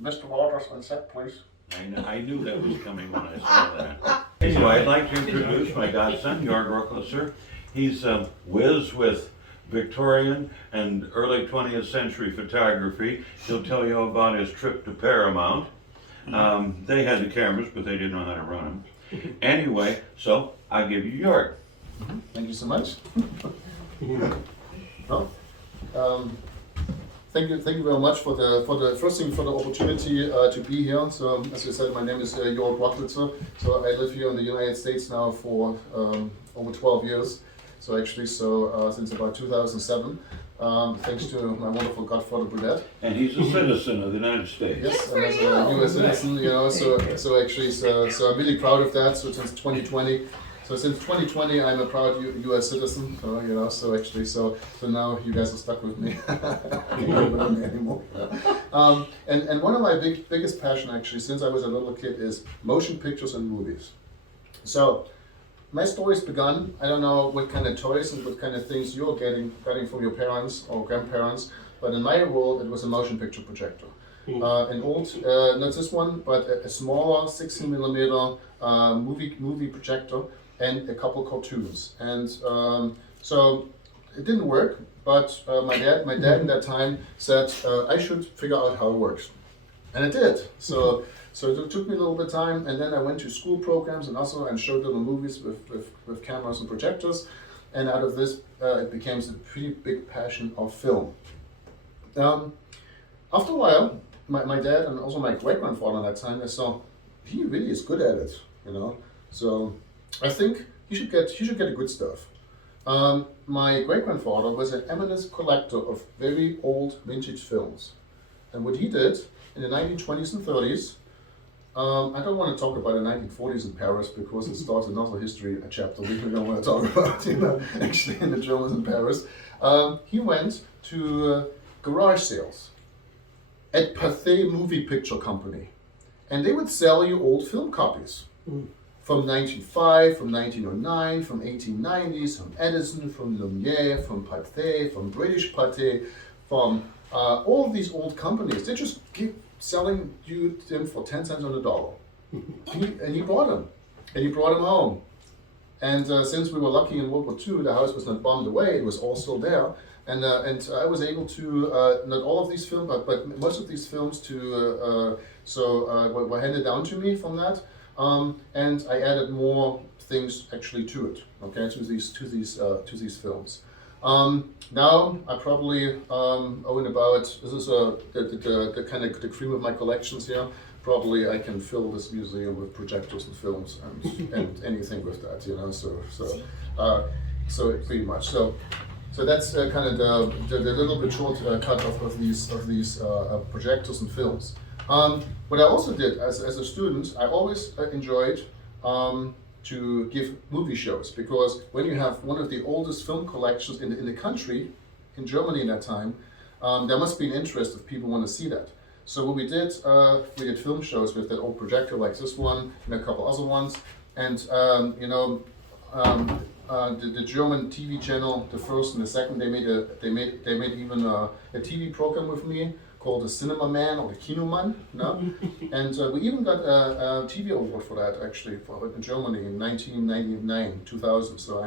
Mr. Waters on set, please. I knew that was coming when I saw that. Anyway, I'd like to introduce my godson, Jörg Rochlitzer. He's a whiz with Victorian and early 20th century photography. He'll tell you about his trip to Paramount. They had the cameras, but they didn't know how to run them. Anyway, so I'll give you Jörg. Thank you so much. Well, thank you very much for the first thing, for the opportunity to be here. So as you said, my name is Jörg Rochlitzer. So I live here in the United States now for over 12 years. So actually, since about 2007, thanks to my wonderful godfather Brunette. And he's a citizen of the United States. Yes, and as a U.S. citizen, you know. So I'm really proud of that. So since 2020, I'm a proud U.S. citizen. So you know, so now you guys are stuck with me. Can't live with me anymore. And one of my biggest passion actually, since I was a little kid, is motion pictures and movies. So my story's begun. I don't know what kind of toys and what kind of things you're getting from your parents or grandparents, but in my world, it was a motion picture projector. An old, not this one, but a smaller 16mm movie projector, and a couple cartoons. And so it didn't work, but my dad in that time said I should figure out how it works, and it did. So it took me a little bit of time, and then I went to school programs and showed little movies with cameras and projectors, and out of this it became a pretty big passion of film. After a while, my dad and also my great-grandfather at that time, I saw he really is good at it, you know. So I think he should get the good stuff. My great-grandfather was an eminent collector of very old vintage films, and what he did in the 1920s and 30s. I don't want to talk about the 1940s in Paris because it starts another history chapter we don't want to talk about, you know, actually in the Germans in Paris. He went to garage sales at Pathé Movie Picture Company, and they would sell you old film copies from 1905, from 1909, from 1890s, from Edison, from Lumiere, from Pathé, from British Pathé, from all of these old companies. They just keep selling you them for 10 cents on the dollar. And he bought them. And he brought them home. And since we were lucky in World War II, the house was not bombed away, it was all still there. And I was able to, not all of these films, but most of these films were handed down to me from that. And I added more things actually to it, okay, to these films. Now I probably own about, this is the kind of the cream of my collections here. Probably I can fill this museum with projectors and films and anything with that, you know. So pretty much. So that's kind of the little bit short cut of these projectors and films. What I also did as a student, I always enjoyed to give movie shows, because when you have one of the oldest film collections in the country, in Germany in that time, there must be an interest if people want to see that. So what we did film shows with that old projector like this one and a couple other ones, and the German TV channel, the first and the second, they made even a TV program with me called the Cinema Man or the Kinoman, no? And we even got a TV award for that actually in Germany in 1999, 2000. So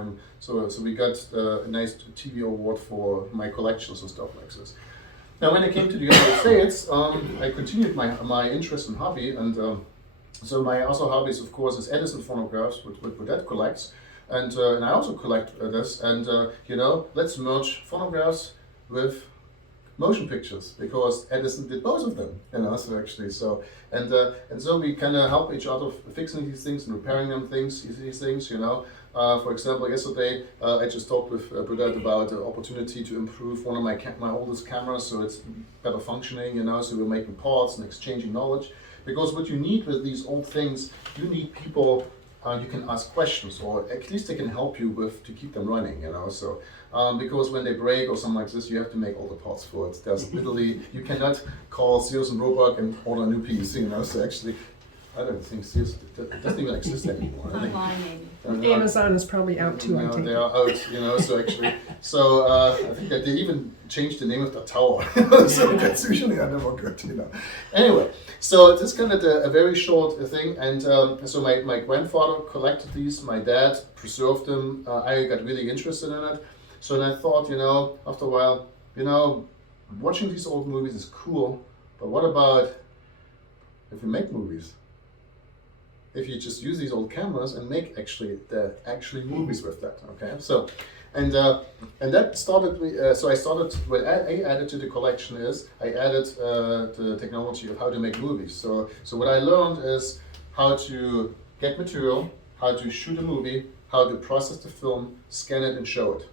we got a nice TV award for my collections and stuff like this. Now when I came to the United States, I continued my interest and hobby, and so my other hobbies, of course, is Edison phonographs, what that collects, and I also collect this, and let's merge phonographs with motion pictures, because Edison did both of them, so we kind of help each other fixing these things and repairing these things, you know. For example, yesterday I just talked with Brunette about the opportunity to improve one of my oldest cameras, so it's better functioning, you know. So we're making parts and exchanging knowledge, because what you need with these old things, you need people you can ask questions, or at least they can help you to keep them running, you know. So because when they break or something like this, you have to make all the parts for it. There's literally, you cannot call Sears and Roebuck and order a new piece, you know. So actually, I don't think Sears, it doesn't even exist anymore. Online maybe. Amazon is probably out too, I think. They are out, you know. So actually, So I think that they even changed the name of the tower. So that's usually never good, you know. Anyway, so this is kind of a very short thing. And so my grandfather collected these. My dad preserved them. I got really interested in it. So then I thought, you know, after a while, you know, watching these old movies is cool. But what about if you make movies? If you just use these old cameras and make actually movies with that, okay? So, and that started me. So I started. What I added to the collection is I added the technology of how to make movies. So what I learned is how to get material, how to shoot a movie, how to process the film, scan it, and show it.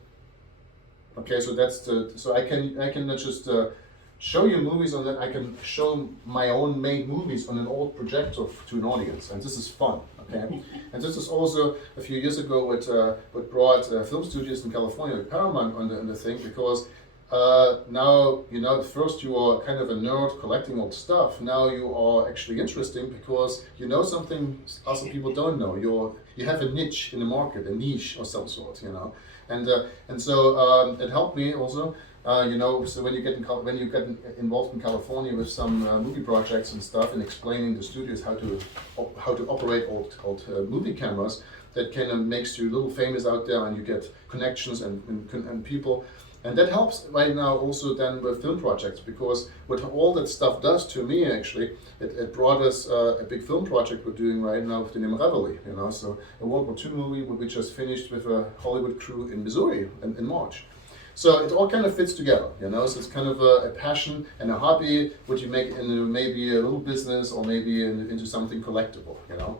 Okay, so that's so I can not just show you movies on that. I can show my own made movies on an old projector to an audience, and this is fun. Okay, and this is also a few years ago what brought film studios in California, like Paramount, on the thing, because now you know first you are kind of a nerd collecting old stuff. Now you are actually interesting because you know something other people don't know. You have a niche in the market, a niche of some sort, you know, and so it helped me also. You know, so when you get involved in California with some movie projects and stuff, and explaining to studios how to operate old movie cameras, that kind of makes you a little famous out there, and you get connections and people, and that helps right now also then with film projects, because what all that stuff does to me actually, it brought us a big film project we're doing right now with the name Reveille, you know, so a World War II movie we just finished with a Hollywood crew in Missouri in March. So it all kind of fits together, you know. So it's kind of a passion and a hobby, which you make into maybe a little business or maybe into something collectible, you know.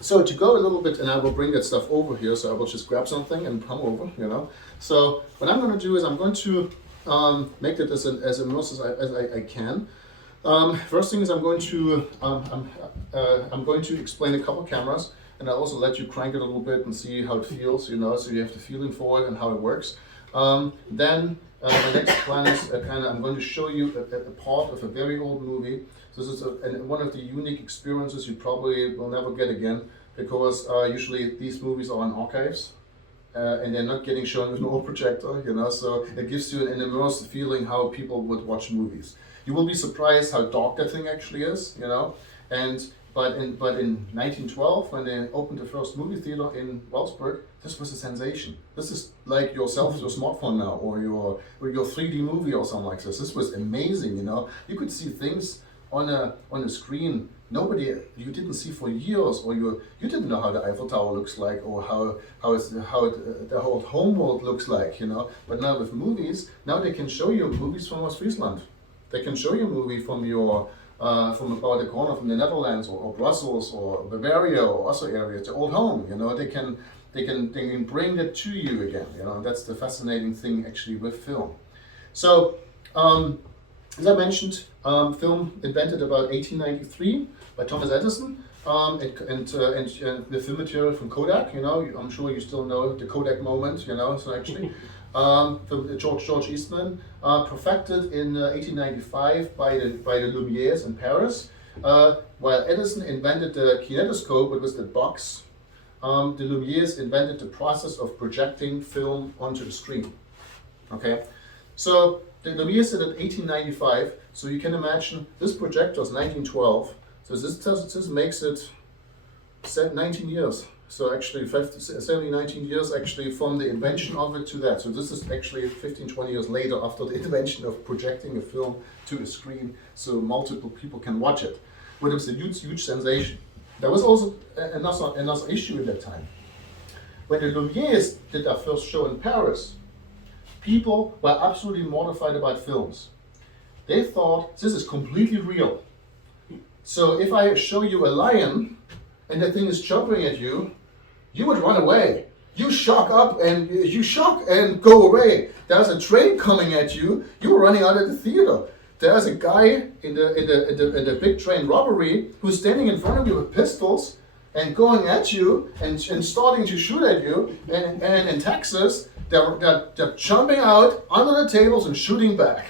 So to go a little bit, and I will bring that stuff over here. So I will just grab something and come over, you know. So what I'm going to do is I'm going to make it as immersive as I can. First thing is I'm going to explain a couple cameras. And I'll also let you crank it a little bit and see how it feels, you know, so you have the feeling for it and how it works. Then my next plan is I'm going to show you a part of a very old movie. This is one of the unique experiences you probably will never get again, because usually these movies are in archives and they're not getting shown with an old projector, you know, so it gives you an immersive feeling how people would watch movies. You will be surprised how dark that thing actually is, you know, But in 1912, when they opened the first movie theater in Wellsburg, this was a sensation. This is like your smartphone now, or your 3D movie or something like this. This was amazing, you know. You could see things on a screen you didn't see for years, or you didn't know how the Eiffel Tower looks like, or how the whole home world looks like, you know. But now with movies, now they can show you movies from Ostfriesland. They can show you a movie from about the corner from the Netherlands or Brussels or Bavaria or other areas, the old home, you know. They can bring that to you again, you know. And that's the fascinating thing actually with film. So as I mentioned, film invented about 1893 by Thomas Edison, and the film material from Kodak, you know. I'm sure you still know the Kodak moment, you know. So actually. George Eastman, perfected in 1895 by the Lumières in Paris. While Edison invented the kinetoscope, it was the box. The Lumières invented the process of projecting film onto the screen. Okay, so the Lumières did it in 1895. So you can imagine this projector is 1912. So this makes it 19 years. So actually 19 years actually from the invention of it to that. So this is actually 15, 20 years later after the invention of projecting a film to a screen so multiple people can watch it. But it was a huge sensation. There was also another issue at that time. When the Lumières did their first show in Paris, people were absolutely mortified about films. They thought this is completely real. So if I show you a lion and the thing is jumping at you, you would run away. You shock and go away. There's a train coming at you. You're running out of the theater. There's a guy in the big train robbery who's standing in front of you with pistols and going at you and starting to shoot at you. And in Texas, they're jumping out under the tables and shooting back.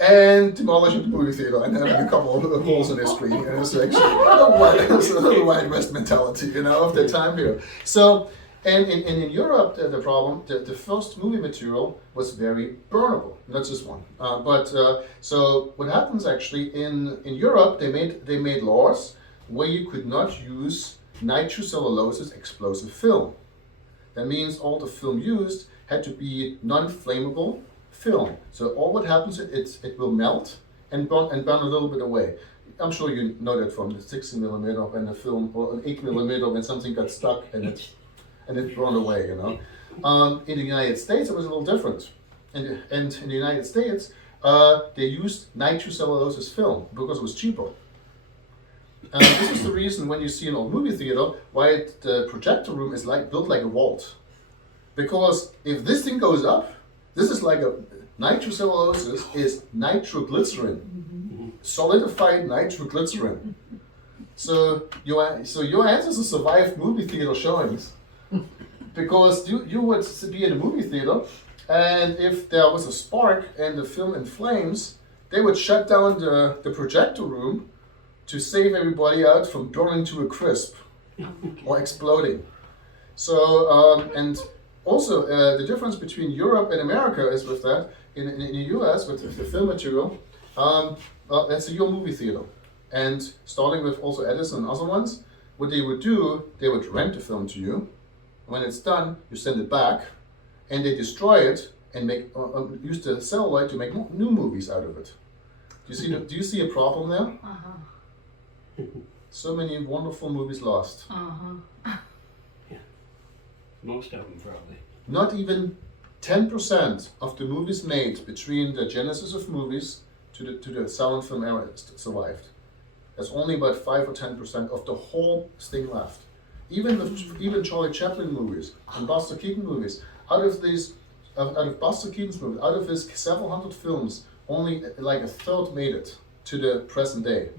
and demolishing the movie theater and having a couple of holes in their screen. And it's actually a Wild West mentality, you know, of the time period. So, and in Europe, the problem, the first movie material was very burnable. Not just one. So what happens actually in Europe, they made laws where you could not use nitrocellulose explosive film. That means all the film used had to be non-flammable film. So all what happens, it will melt and burn a little bit away. I'm sure you know that from the 60mm when the film, or an 8mm when something got stuck and it burned away, you know. In the United States, it was a little different. And in the United States, they used nitrocellulose film because it was cheaper. This is the reason when you see an old movie theater, why the projector room is built like a vault. Because if this thing goes up, this is like a nitrocellulose is nitroglycerin, solidified nitroglycerin. So your ancestors survived movie theater showings because you would be in a movie theater, and if there was a spark and the film in flames, they would shut down the projector room to save everybody out from burning to a crisp or exploding. So, and also the difference between Europe and America is with that, in the US, with the film material, that's your movie theater. And starting with also Edison and other ones, what they would do, they would rent the film to you. When it's done, you send it back, and they destroy it and make use the celluloid to make new movies out of it. Do you see a problem there? Uh-huh. So many wonderful movies lost. Uh-huh. Yeah. Most of them probably. Not even 10% of the movies made between the genesis of movies to the silent film era survived. There's only about 5 or 10% of the whole thing left. Even Charlie Chaplin movies and Buster Keaton movies, out of Buster Keaton's movies, out of his several hundred films, only like a third made it to the present day.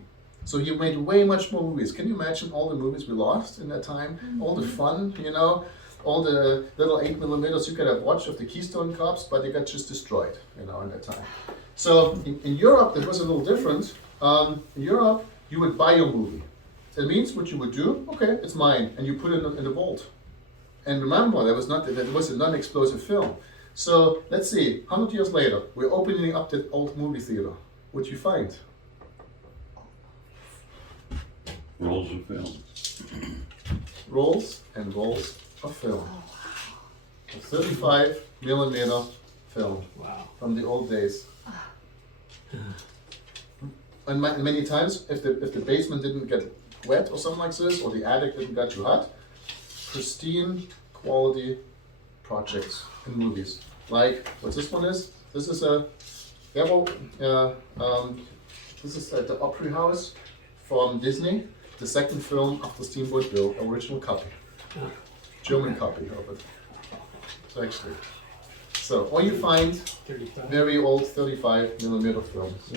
So he made way much more movies. Can you imagine all the movies we lost in that time? All the fun, you know, all the little 8mm you could have watched of the Keystone Cops, but they got just destroyed, you know, in that time. So in Europe, that was a little different. In Europe, you would buy your movie. That means what you would do, okay, it's mine, and you put it in the vault. And remember, that was a non-explosive film. So let's see, 100 years later, we're opening up that old movie theater. What do you find? Rolls of film. Rolls and rolls of film. A 35mm film Wow. from the old days. And many times, if the basement didn't get wet or something like this, or the attic didn't get too hot, pristine quality projects in movies. Like what this one is. This is this is at the Opry House from Disney. The second film after Steamboat Bill, original copy, German copy of it. So actually, or you find 35. very old 35mm films.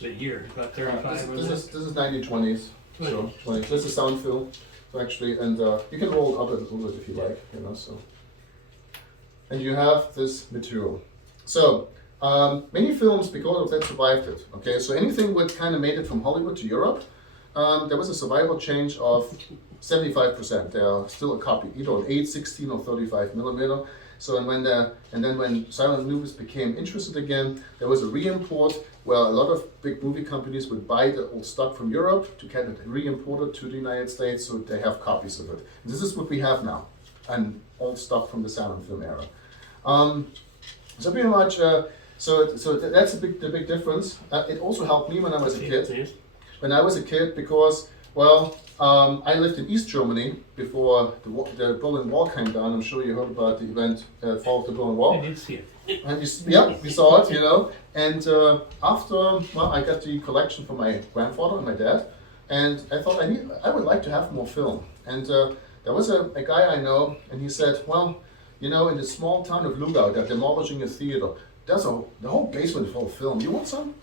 The year, about 35. This is 1920s. So 20. This is sound film. So actually, and you can roll it up a little bit if you like, you know. So, and you have this material. So many films, because of that, survived it. Okay, so anything what kind of made it from Hollywood to Europe, there was a survival change of 75%. They are still a copy, either on 8, 16, or 35mm. So and then when silent movies became interested again, there was a re-import where a lot of big movie companies would buy the old stock from Europe to get it re-imported to the United States, so they have copies of it. And this is what we have now, an old stock from the silent film era. So pretty much, so that's the big difference. It also helped me when I was a kid. When I was a kid, because I lived in East Germany before the Berlin Wall came down. I'm sure you heard about the event, Fall of the Berlin Wall. I did see it. And we saw it, you know. And after, I got the collection from my grandfather and my dad, and I thought I would like to have more film. And there was a guy I know, and he said, well, you know, in the small town of Lugau, they're demolishing a theater. There's the whole basement full of film. You want some?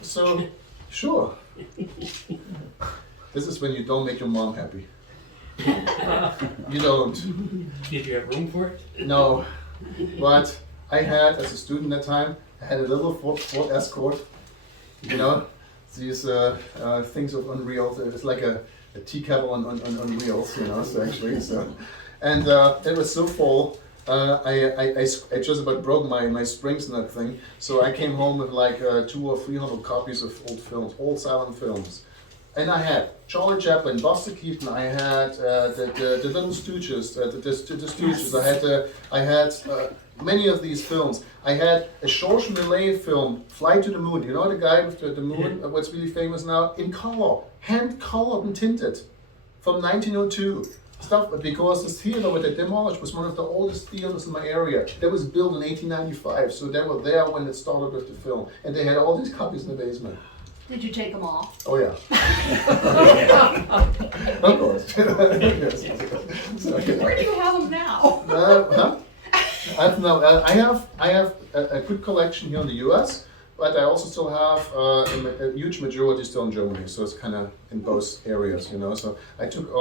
So, sure. This is when you don't make your mom happy. You don't. Did you have room for it? No. But I had, as a student at that time, I had a little Ford Escort, you know, these things of Unreal. It's like a tea kettle on wheels, you know. So actually, and it was so full. I just about broke my springs in that thing. So I came home with like 200 or 300 copies of old films, old silent films. And I had Charlie Chaplin, Buster Keaton. I had the Little Stooges, the Stooges. I had many of these films. I had a Georges Méliès film, Fly to the Moon. You know the guy with the moon, what's really famous now? In color, hand colored and tinted, from 1902. Stuff, because this theater that they demolished was one of the oldest theaters in my area. That was built in 1895, so they were there when it started with the film. And they had all these copies in the basement. Did you take them all? Oh yeah. Of course. Yes. So, Where do you have them now? I have a good collection here in the U.S., but I also still have a huge majority still in Germany. So it's kind of in both areas, you know. So I took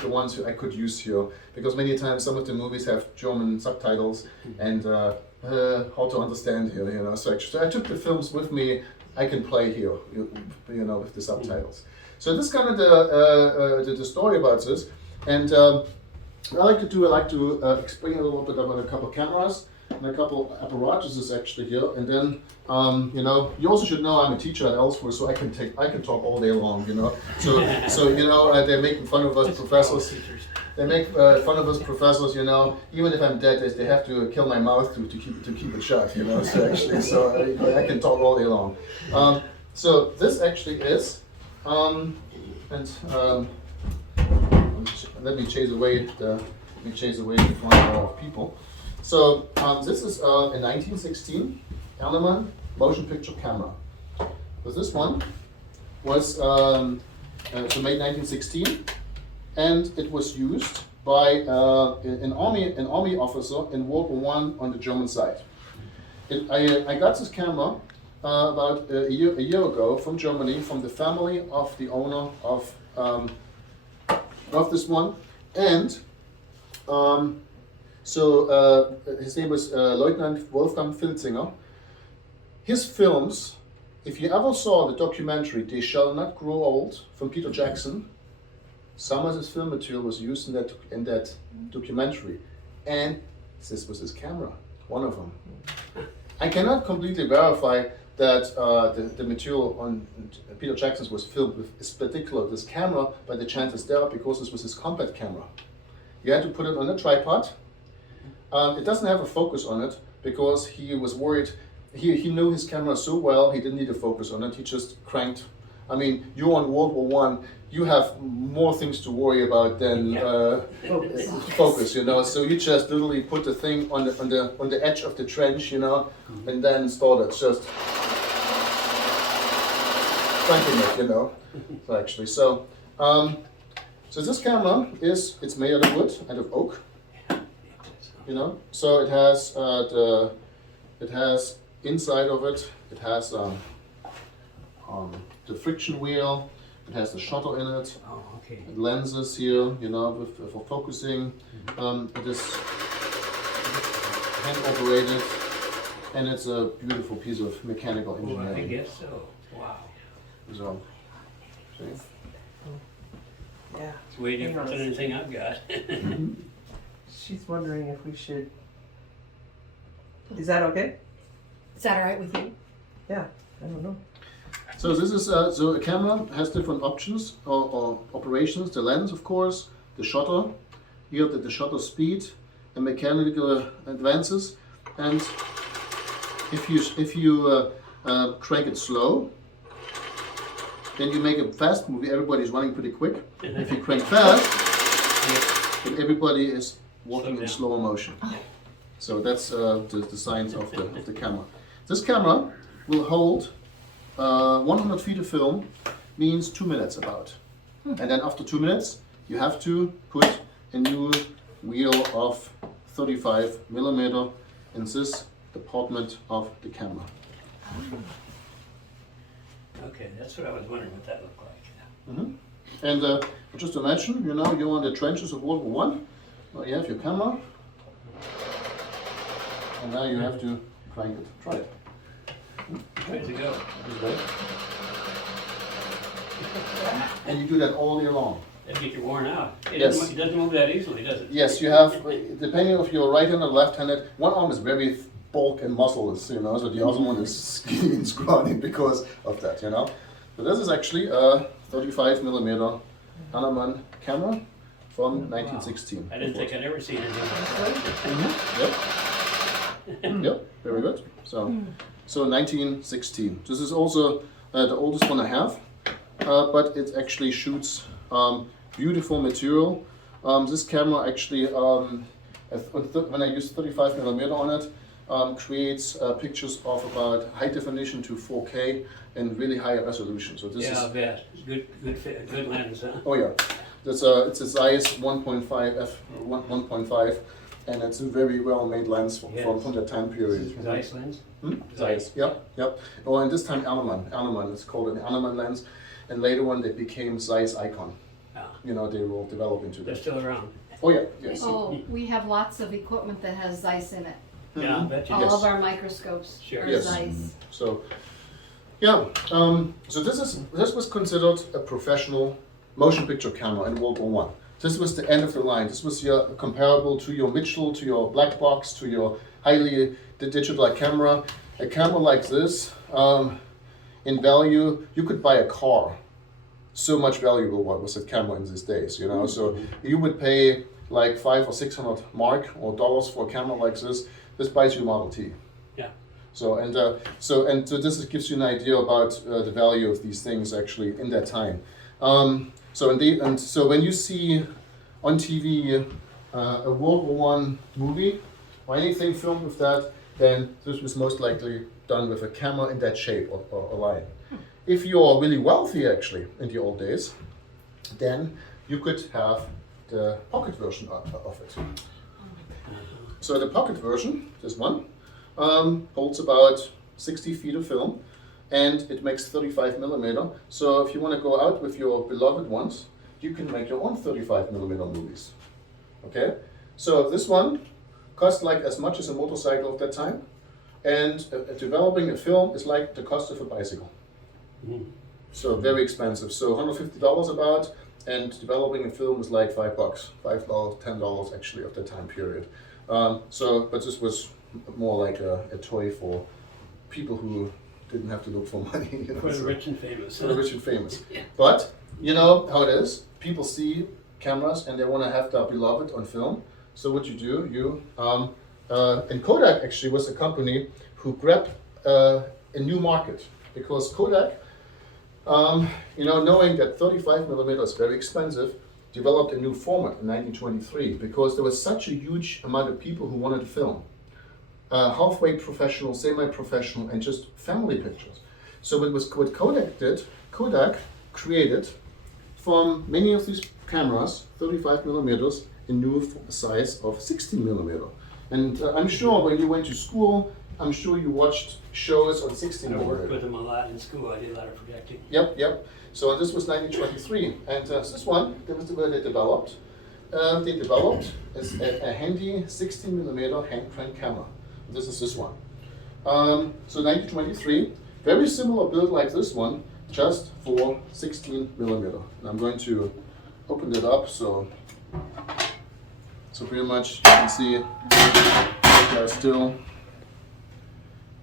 the ones I could use here, because many times some of the movies have German subtitles and hard to understand here, you know. So I took the films with me. I can play here, you know, with the subtitles. So this is kind of the story about this, and I like to explain a little bit about a couple so and a couple apparatuses actually here, and then you know, you also should know I'm a teacher at Ellsworth, so I can talk all day long, you know. So you know, they're making fun of us professors. They make fun of us professors, you know. Even if I'm dead, they have to kill my mouth to keep it shut, you know. So actually, I can talk all day long. So this actually is, let me chase away the flying of people. So this is a 1916 Element motion picture camera. So this one was made 1916. And it was used by an army officer in World War I on the German side. I got this camera about a year ago from Germany, from the family of the owner of this one, and his name was Lieutenant Wolfgang Filzinger. His films, if you ever saw the documentary "They Shall Not Grow Old" from Peter Jackson, some of his film material was used in that documentary, and this was his camera, one of them. I cannot completely verify that the material on Peter Jackson's was filmed with this camera, but the chance is there because this was his compact camera. You had to put it on a tripod. It doesn't have a focus on it because he was worried. He knew his camera so well, he didn't need a focus on it. He just cranked. I mean, you're on World War I, you have more things to worry about than focus, you know. So you just literally put the thing on the edge of the trench, you know, and then started just cranking it, you know. So actually, so this camera it's made out of wood, out of oak, you know. So it has inside of it, it has the friction wheel. It has the shutter in it. Oh, okay. Lenses here, you know, for focusing. It is hand operated, and it's a beautiful piece of mechanical engineering. Well, I guess so. Wow. So, see? Yeah. It's way different than anything I've got. She's wondering if we should. Is that okay? Is that all right with you? Yeah. I don't know. So this is so a camera has different options or operations. The lens, of course, the shutter. Here the shutter speed, and mechanical advances. And if you crank it slow, then you make a fast movie. Everybody's running pretty quick. If you crank fast, then everybody is walking in slower motion. So that's the science of the camera. This camera will hold 100 feet of film, means 2 minutes about. And then after 2 minutes, you have to put a new wheel of 35 millimeter in this department of the camera. Okay, that's what I was wondering what that looked like. Mm-hmm. And just imagine, you know, you're on the trenches of World War I. Well, you have your camera, and now you have to crank it. Try it. Good to go. And you do that all year long. That get you worn out. Yes. It doesn't move that easily, does it? Yes, you have, depending if you're right-handed or left-handed, one arm is very bulk and muscleless, you know, so the other one is skinny and scrawny because of that, you know. But this is actually a 35mm Hannemann camera from 1916. I didn't think I'd ever seen anything like that. Yep, very good. So 1916. This is also the oldest one I have, but it actually shoots beautiful material. This camera actually, when I use 35mm on it, creates pictures of about high definition to 4K and really high resolution. So this Yeah, I is bet. Good lens, huh? oh yeah, it's a size 1.5 f 1.5, and it's a very well made lens from that time period. Zeiss lens? Zeiss, yep. Oh, and this time Ernemann. It's called an Ernemann lens, and later on they became Zeiss Icon. Ah, You know, they will develop into they're that. still around. Oh yeah, yes. Oh, we have lots of equipment that has Zeiss in it. Yeah, I bet you All do. Yes. of our microscopes Sure. are Yes. Zeiss. So, yeah. So this was considered a professional motion picture camera in World War One. This was the end of the line. This was your comparable to your Mitchell, to your black box, to your highly digital camera. A camera like this, in value, you could buy a car. So much valuable was that camera in these days, you know. So you would pay like 500 or 600 mark or dollars for a camera like this. This buys you a Model T. Yeah. So so this gives you an idea about the value of these things actually in that time. So when you see on TV a World War One movie or anything filmed with that, then this was most likely done with a camera in that shape or line. If you're really wealthy actually in the old days, then you could have the pocket version of it. So the pocket version, this one, holds about 60 feet of film, and it makes 35mm. So if you want to go out with your beloved ones, you can make your own 35mm movies. Okay? So this one cost like as much as a motorcycle of that time, and developing a film is like the cost of a bicycle. So very expensive. So $150 about, and developing a film is like $5, $5, $10 actually of that time period. But this was more like a toy for people who didn't have to look for money. You know, For the rich and famous. for the rich and famous. But you know how it is. People see cameras and they want to have their beloved on film. So what you do, and Kodak actually was a company who grabbed a new market, because Kodak, knowing that 35mm is very expensive, developed a new format in 1923 because there was such a huge amount of people who wanted to film. Halfway professional, semi-professional, and just family pictures. So what Kodak did, Kodak created from many of these cameras, 35mm, a new size of 16mm. And I'm sure when you went to school, I'm sure you watched shows on 16mm. I worked with them a lot in school. I did a lot of projecting. Yep. So this was 1923, and this one, that was the way they developed. They developed a handy 16mm hand crank camera. This is this one. So 1923, very similar build like this one, just for 16mm. And I'm going to open it up so pretty much you can see there are still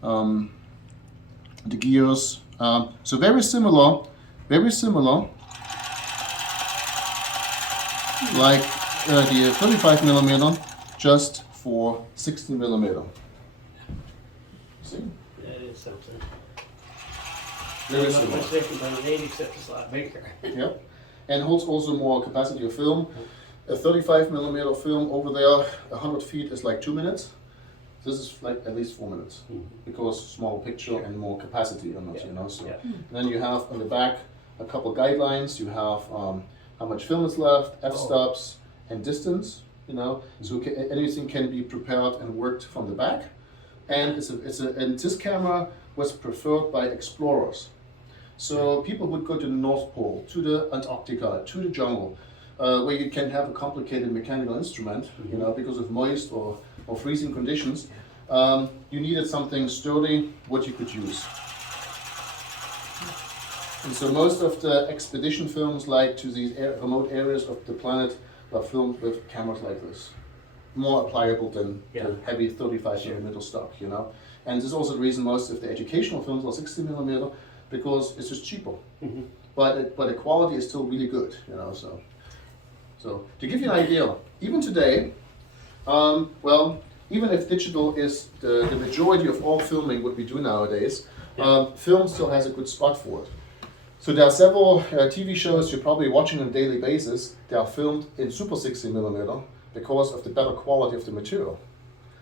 the gears. So very similar like the 35mm, just for 16mm. See? That is something. Very Not similar. much different than an 8, except it's a lot bigger. Yep. And holds also more capacity of film. A 35mm film over there, 100 feet is like 2 minutes. This is like at least 4 minutes, because smaller picture and more capacity on it, you know. So, Yeah. and then you have on the back a couple guidelines. You have how much film is left, f-stops, and distance. You know, so anything can be prepared and worked from the back. And and this camera was preferred by explorers. So people would go to the North Pole, to the Antarctica, to the jungle, where you can have a complicated mechanical instrument, you know, because of moist or freezing conditions. you needed something sturdy, what you could use. And so most of the expedition films, like to these remote areas of the planet, are filmed with cameras like this. More pliable than the heavy 35mm stock, you know. And this is also the reason most of the educational films are 60mm, because it's just cheaper. Mhm. But the quality is still really good, you know. So to give you an idea, even today, well, even if digital is the majority of all filming what we do nowadays, film still has a good spot for it. So there are several TV shows you're probably watching on a daily basis. They are filmed in super 60mm because of the better quality of the material.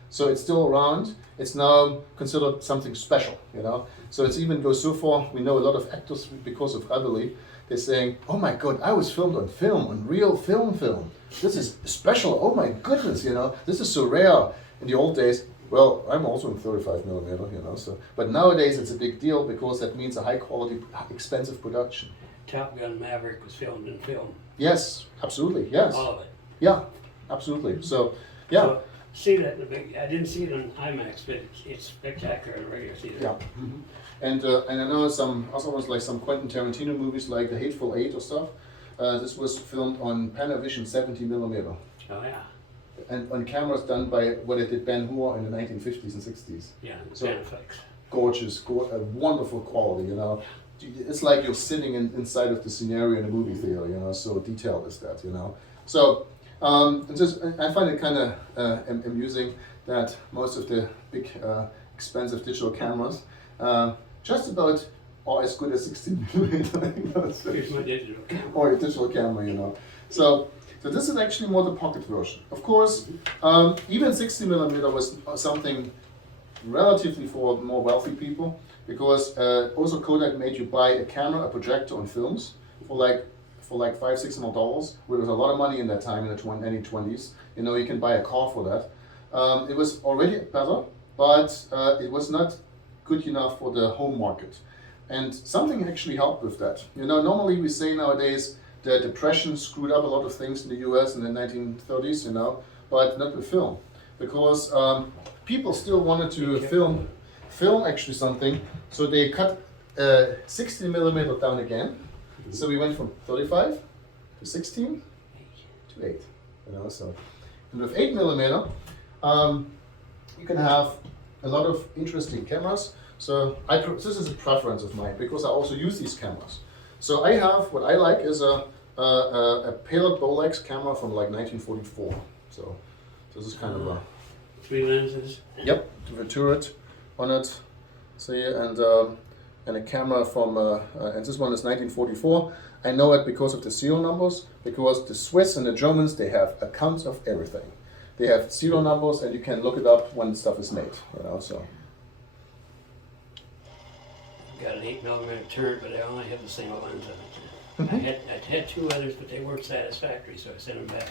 So it's still around. It's now considered something special, you know. So it's even goes so far. We know a lot of actors because of Reveille. They're saying, "Oh my God, I was filmed on film, on real film. This is special. Oh my goodness, you know, this is so rare." In the old days, well, I'm also in 35mm, you know. So, but nowadays it's a big deal because that means a high quality, expensive production. Top Gun Maverick was filmed in film. Yes, absolutely. Yes. All of it. Yeah, absolutely. So, yeah. So, see that in the big, I didn't see it on IMAX, but it's spectacular in regular theater. Yeah. And I know some other ones like some Quentin Tarantino movies like The Hateful Eight or stuff. This was filmed on Panavision 70mm. Oh yeah. And on cameras done by what it did Ben-Hur in the 1950s and 60s. Yeah, So- Panaflex. Gorgeous, wonderful quality, you know. It's like you're sitting inside of the scenario in a movie theater, you know, so detailed is that, you know. So, I find it kind of amusing that most of the big, expensive digital cameras just about are as good as 16mm, you know, so- Here's my digital camera. or a digital camera, you know. So this is actually more the pocket version. Of course, even 60mm was something relatively for more wealthy people, because also Kodak made you buy a camera, a projector on films for like $500-600, which was a lot of money in that time in the 1920s. You know, you can buy a car for that. It was already better, but it was not good enough for the home market. And something actually helped with that. You know, normally we say nowadays the Depression screwed up a lot of things in the US in the 1930s, you know, but not with film. Because people still wanted to film actually something, so they cut 60mm down again. So we went from 35 to 16 to 8, you know, so. And with 8mm, you can have a lot of interesting cameras. So this is a preference of mine because I also use these cameras. So I have, what I like is a Palette Bolex camera from like 1944. So this is kind of a, 3 lenses. yep, with a turret on it. See, and a camera from, and this one is 1944. I know it because of the serial numbers, because the Swiss and the Germans, they have accounts of everything. They have serial numbers and you can look it up when stuff is made, you know, so. Got an 8mm turret, but I only have the single lens on it. I had 2 others, but they weren't satisfactory, so I sent them back.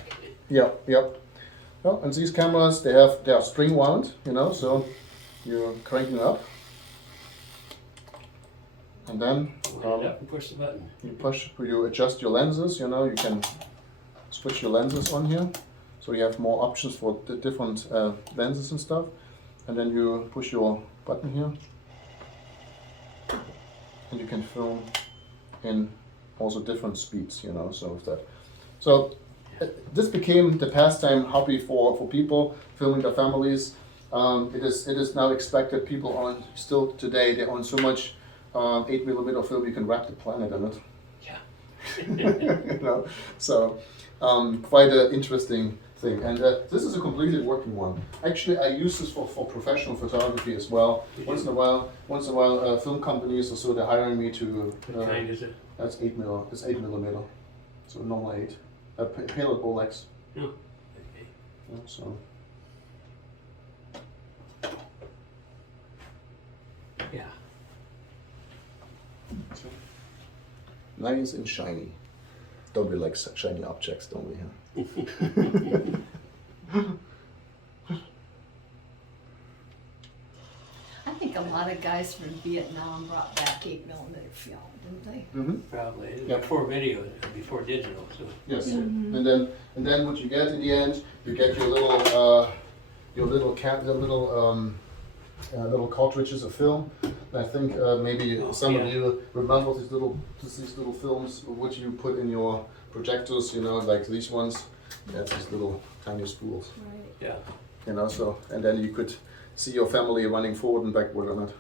Yep, yep. Well, and these cameras, they are string wound, you know, so you're cranking up. And then Wind it up and push the button. you adjust your lenses, you know, you can switch your lenses on here. So you have more options for the different lenses and stuff. And then you push your button here. And you can film in also different speeds, you know, so with that. So this became the pastime hobby for people filming their families. It is now expected. People own, still today, they own so much 8mm film, you can wrap the planet in it. Yeah. You know, so quite an interesting thing. And this is a completely working one. Actually, I use this for professional photography as well. Once in a while, film companies or so, they're hiring me to. What kind is it? That's 8mm. It's 8mm. So normal 8. Palette Bolex. No. Okay. Yeah, so. Yeah. Nice and shiny. Don't we like shiny objects, don't we? Huh? I think a lot of guys from Vietnam brought back 8mm film, didn't they? Mm-hmm. Probably. Yeah. Before video, before digital. So. Yes. And then what you get in the end, you get your little little cartridges of film. I think maybe some of you remember these little films which you put in your projectors, you know, like these ones. Yeah, these little tiny spools. Right. Yeah. You know, so and then you could see your family running forward and backward on it.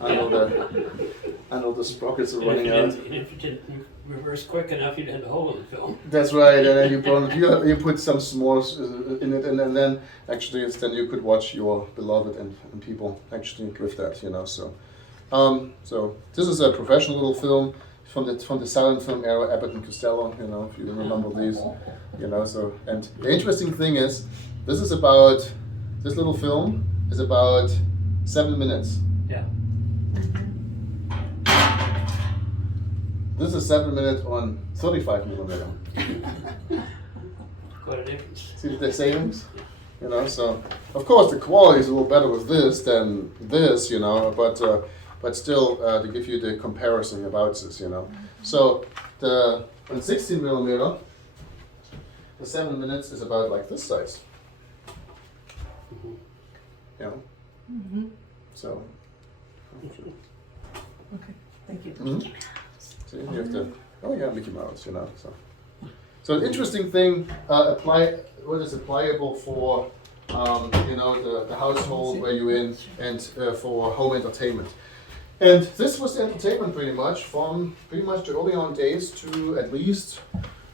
I know the sprockets are running out. And if you didn't reverse quick enough, you'd have a hole in the film. That's right, and then you put some s'mores in it, and then actually then you could watch your beloved and people actually with that, you know. So, so this is a professional little film from the silent film era, Abbott and Costello, you know, if you remember these, you know. So, and the interesting thing is, this little film is about 7 minutes. Yeah. This is 7 minutes on 35 millimeter. Quite a difference. See the savings? You know, so of course the quality is a little better with this than this, you know, but still to give you the comparison about this, you know. So on 16 millimeter, the 7 minutes is about like this size. You know? Mm-hmm. So. Okay, thank you. Mm-hmm. So you have to, oh yeah, Mickey Mouse, you know. So an interesting thing, what is applicable for, you know, the household where you're in, and for home entertainment. And this was the entertainment pretty much from pretty much the early on days to at least,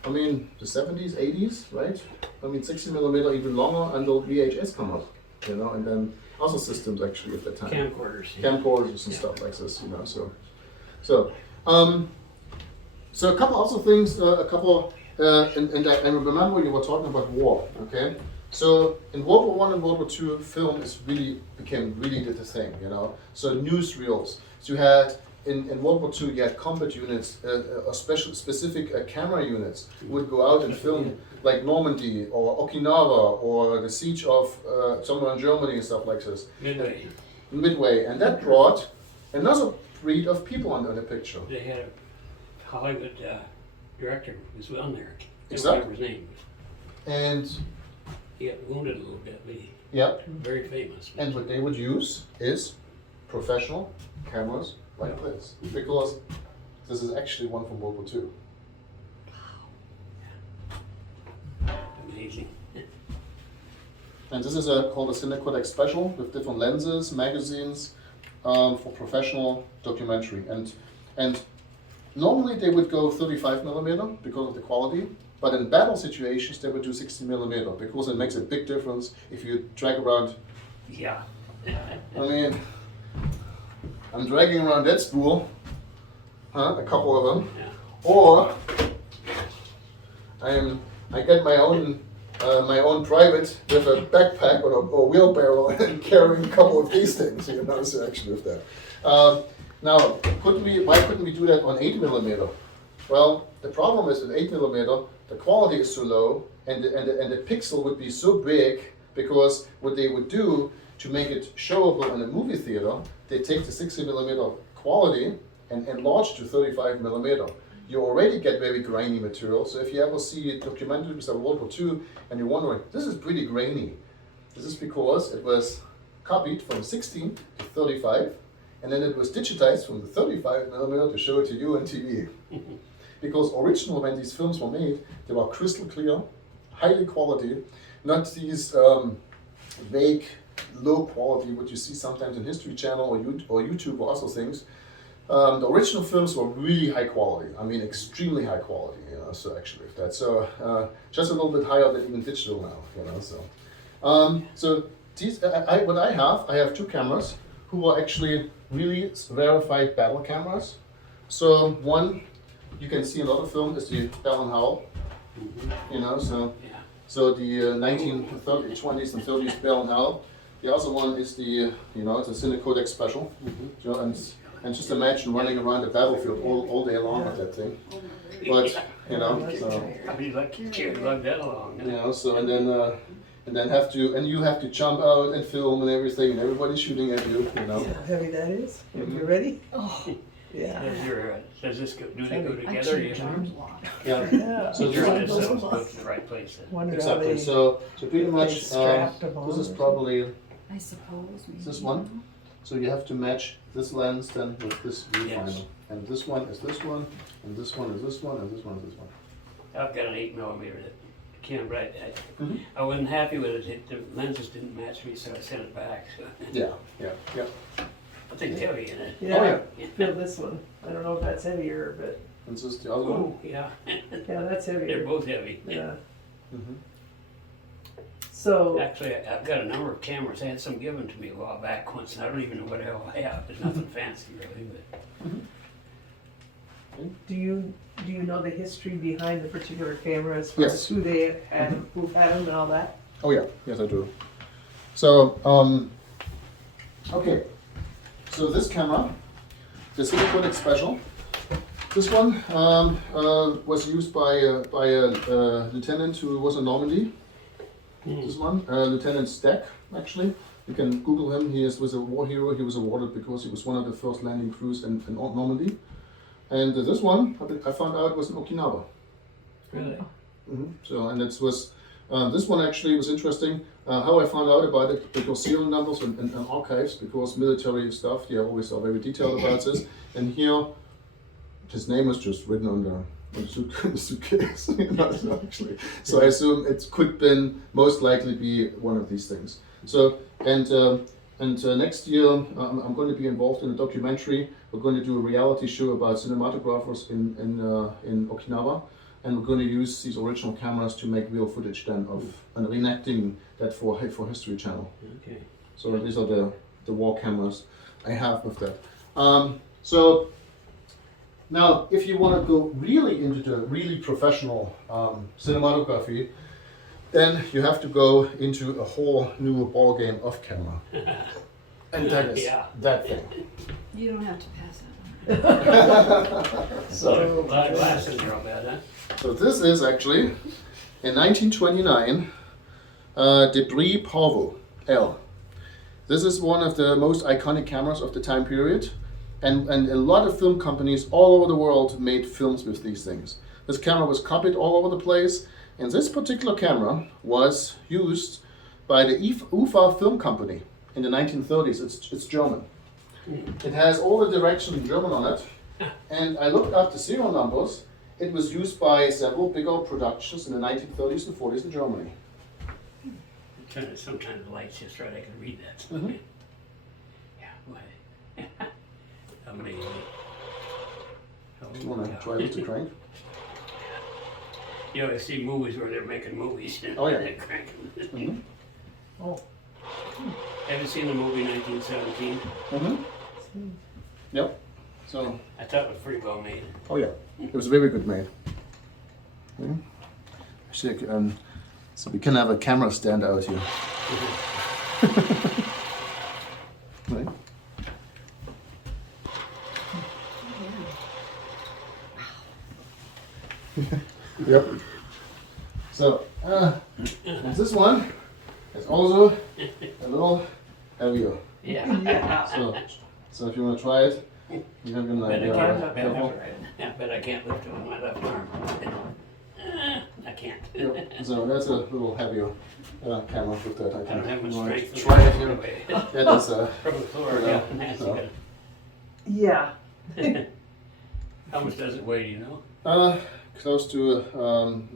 I mean, the 70s, 80s, right? I mean, 60 millimeter, even longer until VHS come up, you know, and then other systems actually at that time. Camcorders and stuff like this, you know. So a couple also things, and I remember you were talking about war, okay? So in World War I and World War II, film became really the thing, you know. So newsreels. So you had in World War II, you had combat units, or specific camera units who would go out and film like Normandy or Okinawa or the siege of somewhere in Germany and stuff like this. Midway, and that brought another breed of people on the picture. They had a Hollywood director who was on there. I don't Exactly. remember his name. And He got wounded a little bit, but he yeah, very famous. and what they would use is professional cameras like this, because this is actually one from World War II. Amazing. And this is called a Cinecodex Special with different lenses, magazines for professional documentary. And normally they would go 35 millimeter because of the quality, but in battle situations they would do 60 millimeter because it makes a big difference if you drag around. Yeah. I mean, I'm dragging around that spool, a couple of them, Yeah. or I get my own private with a backpack or wheelbarrow and carrying a couple of these things, you know, so actually with that. Now, why couldn't we do that on 8 millimeter? Well, the problem is with 8 millimeter, the quality is so low and the pixel would be so big, because what they would do to make it showable in a movie theater, they take the 60 millimeter quality and enlarge to 35 millimeter. You already get very grainy material, so if you ever see documentaries of World War II and you're wondering, this is pretty grainy. This is because it was copied from 16 to 35, and then it was digitized from the 35 millimeter to show it to you on TV. Because originally when these films were made, they were crystal clear, highly quality, not these vague, low quality, what you see sometimes in History Channel or YouTube or other things. The original films were really high quality. I mean, extremely high quality. You know, so actually, if that just a little bit higher than even digital now. You know, so these I have two cameras who are actually really verified battle cameras. So one you can see in a lot of film is the Bell and Howell. You know, so the 1930s, 20s, and 30s Bell and Howell. The other one is the it's a Cinecodex Special. You know, and just imagine running around the battlefield all day long with that thing. But so I'd be like, lug that along. so and then you have to jump out and film and everything, and everybody's shooting at you. You know. See how heavy that is? Mhm. You ready? Oh, Yeah. Does this do they go I together? changed arms a lot. Yeah. Yeah. So Your this- eyes go to the right place then. Wonder how Exactly. they- So pretty they much strapped them on this is or probably I suppose maybe. Is this one? So you have to match this lens then with this viewfinder. Yes. And this one is this one, and this one is this one, and this one is this one. I've got an 8mm camera. Mhm. I wasn't happy with it. The lenses didn't match me, so I sent it back. So. Yeah, yeah, yeah. I think it's heavy in it. Yeah, yeah. feel this one. I don't know if that's heavier, but And this is the other one. Oh, yeah. yeah, that's They're heavier. both heavy. Yeah. Mm-hmm. So, Actually, I've got a number of cameras. I had some given to me a while back once, and I don't even know what the hell I have. It's nothing fancy really, but do you know the history behind the particular camera as far Yes. as who they had, who had them and all that? Oh yeah, yes I do. So, okay. So this camera, the Cinematic Special, this one was used by a lieutenant who was in Normandy. This one, Lieutenant Stack, actually. You can Google him. He was a war hero. He was awarded because he was one of the first landing crews in Normandy. And this one, I found out, was in Okinawa. really. So, and it was, this one actually was interesting. How I found out about it, because serial numbers and archives, because military stuff, they always are very detailed about this. And here, his name was just written on the suitcase. You know, so actually. So I assume it could been most likely be one of these things. So, and next year, I'm going to be involved in a documentary. We're going to do a reality show about cinematographers in Okinawa. And we're going to use these original cameras to make real footage then of and reenacting that for History Channel. Okay. So these are the war cameras I have with that. So now, if you want to go really into the really professional cinematography, then you have to go into a whole new ball game of camera, and that is Yeah. that thing. You don't have to pass that on. So. A lot of glass in there, I'll bet, huh? So this is actually, in 1929, Debris Parvo L. This is one of the most iconic cameras of the time period, and a lot of film companies all over the world made films with these things. This camera was copied all over the place, and this particular camera was used by the UFA Film Company in the 1930s. It's German. It has all the directions in German on it, and I looked up the serial numbers. It was used by several bigger productions in the 1930s and 40s in Germany. Sometimes the light's just right, I can read that. Mhm. Yeah, boy. Amazing. Do you want to try this to crank? You know, I see movies where they're making movies. Oh, yeah. They're cranking. Mm-hmm. Oh. Haven't seen the movie 1917? Mm-hmm. Yep. So, I thought it was pretty well made. oh yeah, it was very good made. Actually, so we can have a camera stand out here. Right? Yep. So, and this one is also a little heavier. Yeah. Yeah. So if you want to try it, you have an Bet I idea. can't, Right? bet, Careful. yeah, bet I can't lift it with my left arm. I can't. Yep. So that's a little heavier camera with that. I don't have much you wanna strength. try it here. Anyway. That is From the floor, Yeah. yeah, that's So. good. Yeah. How much does it weigh, do you know? close to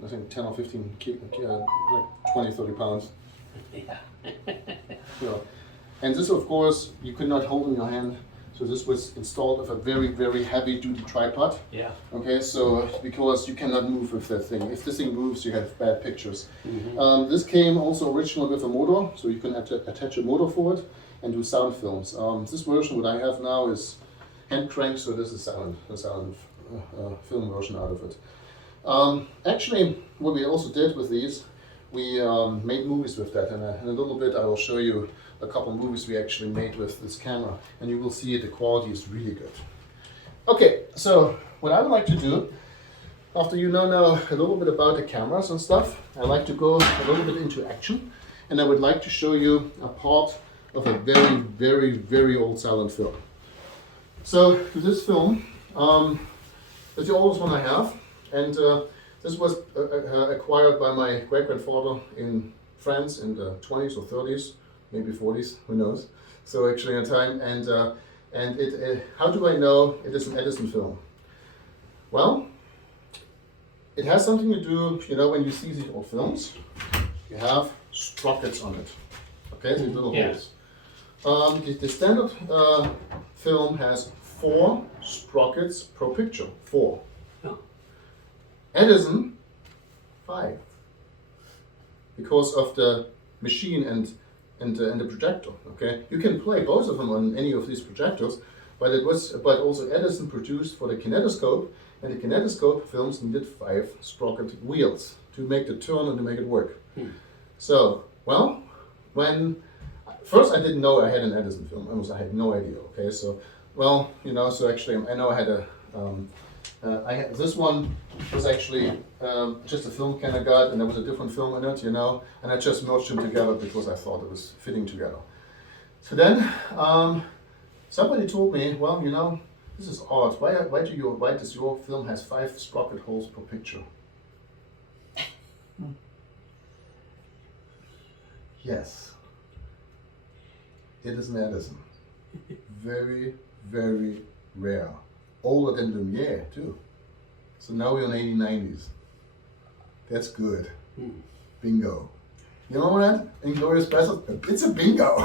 I think 10 or 15, like 20, 30 pounds. Yeah. So, and this, of course, you could not hold in your hand. So this was installed with a very, very heavy-duty tripod. Yeah. Okay, so because you cannot move with that thing. If this thing moves, you have bad pictures. Mhm. This came also originally with a motor, so you can attach a motor for it and do sound films. This version, what I have now, is hand crank, so this is the sound film version out of it. Actually, what we also did with these, we made movies with that, and in a little bit I will show you a couple movies we actually made with this camera, and you will see the quality is really good. Okay, so what I would like to do, after you know now a little bit about the cameras and stuff, I like to go a little bit into action, and I would like to show you a part of a very, very, very old silent film. So this film, it's the oldest one I have, and this was acquired by my great-grandfather in France in the 20s or 30s, maybe 40s, who knows? So actually in time, and how do I know it is an Edison film? Well, it has something to do, when you see these old films, you have sprockets on it. Okay, these little Yeah. holes. The standard film has 4 sprockets per picture. 4. Oh. Edison, 5. Because of the machine and the projector. Okay, you can play both of them on any of these projectors, but also Edison produced for the kinetoscope, and the kinetoscope films needed 5 sprocket wheels to make the turn and to make it work. So, well, when first I didn't know I had an Edison film. I had no idea. Okay, so so actually I know I had a. This one was actually just a film can I got, and there was a different film in it, and I just merged them together because I thought it was fitting together. So then somebody told me, well, this is odd. Why does your film has 5 sprocket holes per picture? Yes, it is an Edison. Very, very rare. Older than Lumiere too. So now we're in 1890s. That's good. Bingo. You know that? Inglourious Basterds? It's a bingo.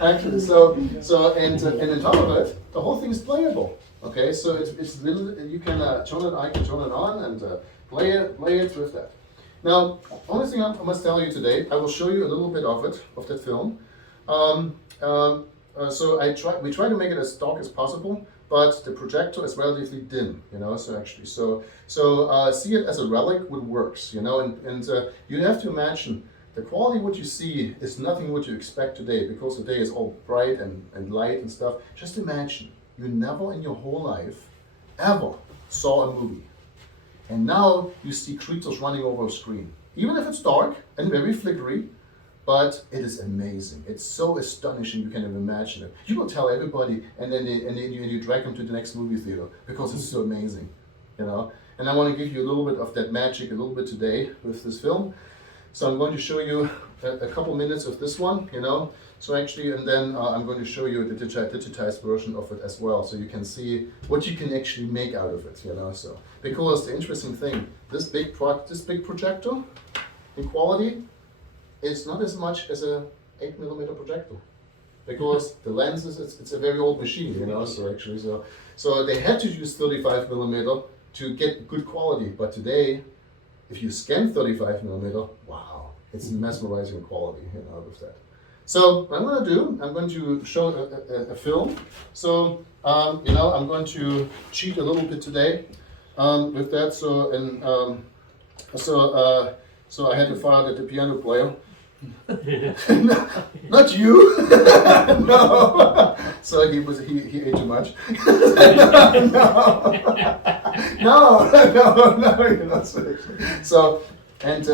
Actually. So and on top of it, the whole thing is playable. Okay, so it's little. You can turn it. I can turn it on and play it with that. Now, only thing I must tell you today, I will show you a little bit of it, of that film. So we try to make it as dark as possible, but the projector is relatively dim, so actually, so see it as a relic what works, and you have to imagine the quality what you see is nothing what you expect today, because today is all bright and light and stuff. Just imagine, you never in your whole life ever saw a movie. And now you see creatures running over a screen. Even if it's dark and very flickery, but it is amazing. It's so astonishing you can't even imagine it. You will tell everybody, and then you drag them to the next movie theater because it's so amazing, And I want to give you a little bit of that magic a little bit today with this film. So I'm going to show you a couple minutes of this one, So actually, and then I'm going to show you the digitized version of it as well, so you can see what you can actually make out of it, So because the interesting thing, this big projector in quality is not as much as a 8mm projector, because the lenses it's a very old machine, So actually, so they had to use 35mm to get good quality, but today, if you scan 35mm, wow, it's mesmerizing quality, with that. So what I'm going to show a film. So I'm going to cheat a little bit today with that. So so I had to fire the piano player. Not you. No. So he ate too much. No. So and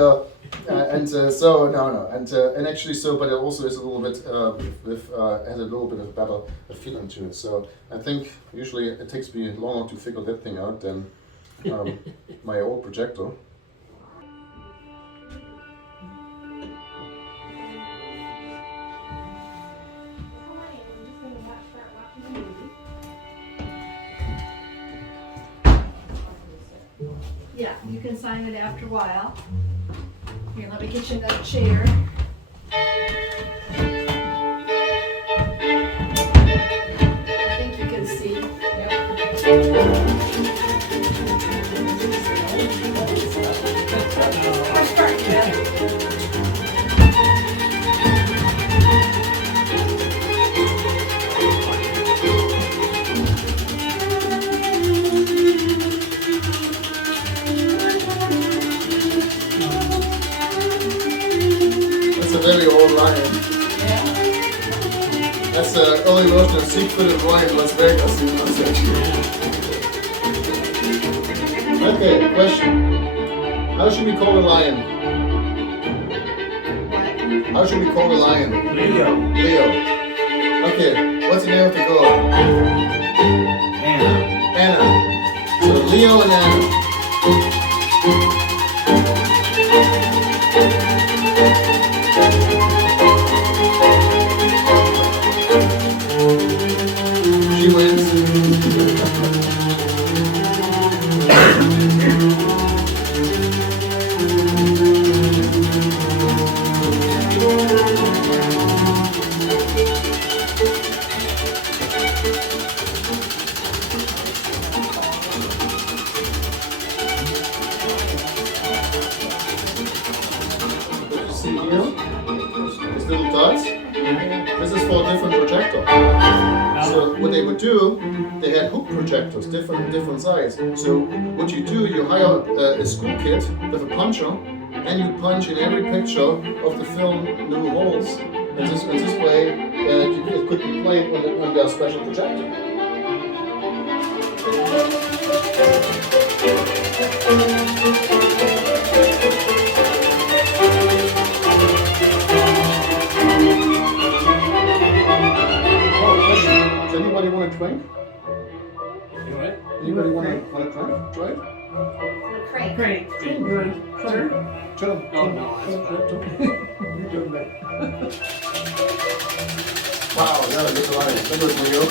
actually but it also is a little bit has a little bit of better feeling to it. So I think usually it takes me longer to figure that thing out than my old projector. Yeah, you can sign it after a while. Here, let me get you another chair. I think you can see. We're starting yet. Very old lion. That's the early version of Siegfried and Roy in Las Vegas. Okay, question. How should we call a lion? How should we call a lion? Leo. Okay, what's the name of the girl? Anna. So Leo and Anna. She wins. What you see here, these little dots, this is for a different projector. So what they would do, they had hook projectors, different size. So what you do, you hire a school kid with a puncher, and you punch in every picture of the film new holes. And this way, it could be played on their special projector. Does anybody want to drink? You what? Anybody want to drink? Try it? Crank. Great. Good. Sir? Sure. Oh, no, that's fine. You're doing that. Wow, yeah, that's a lot. That was for you.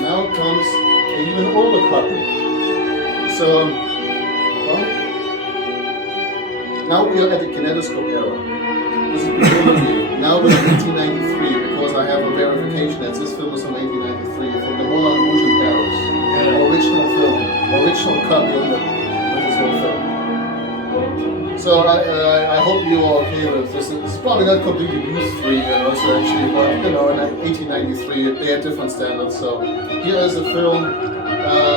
Now comes an even older couple. So, well, now we are at the kinetoscope era. This is before me. Now we're in 1893 because I have a verification that this film is from 1893 from the Moulin Rouge in Paris. Original film, original copy of this whole film. So I hope you are okay with this. It's probably not completely use-free, so actually, but in 1893 they had different standards. So here is a film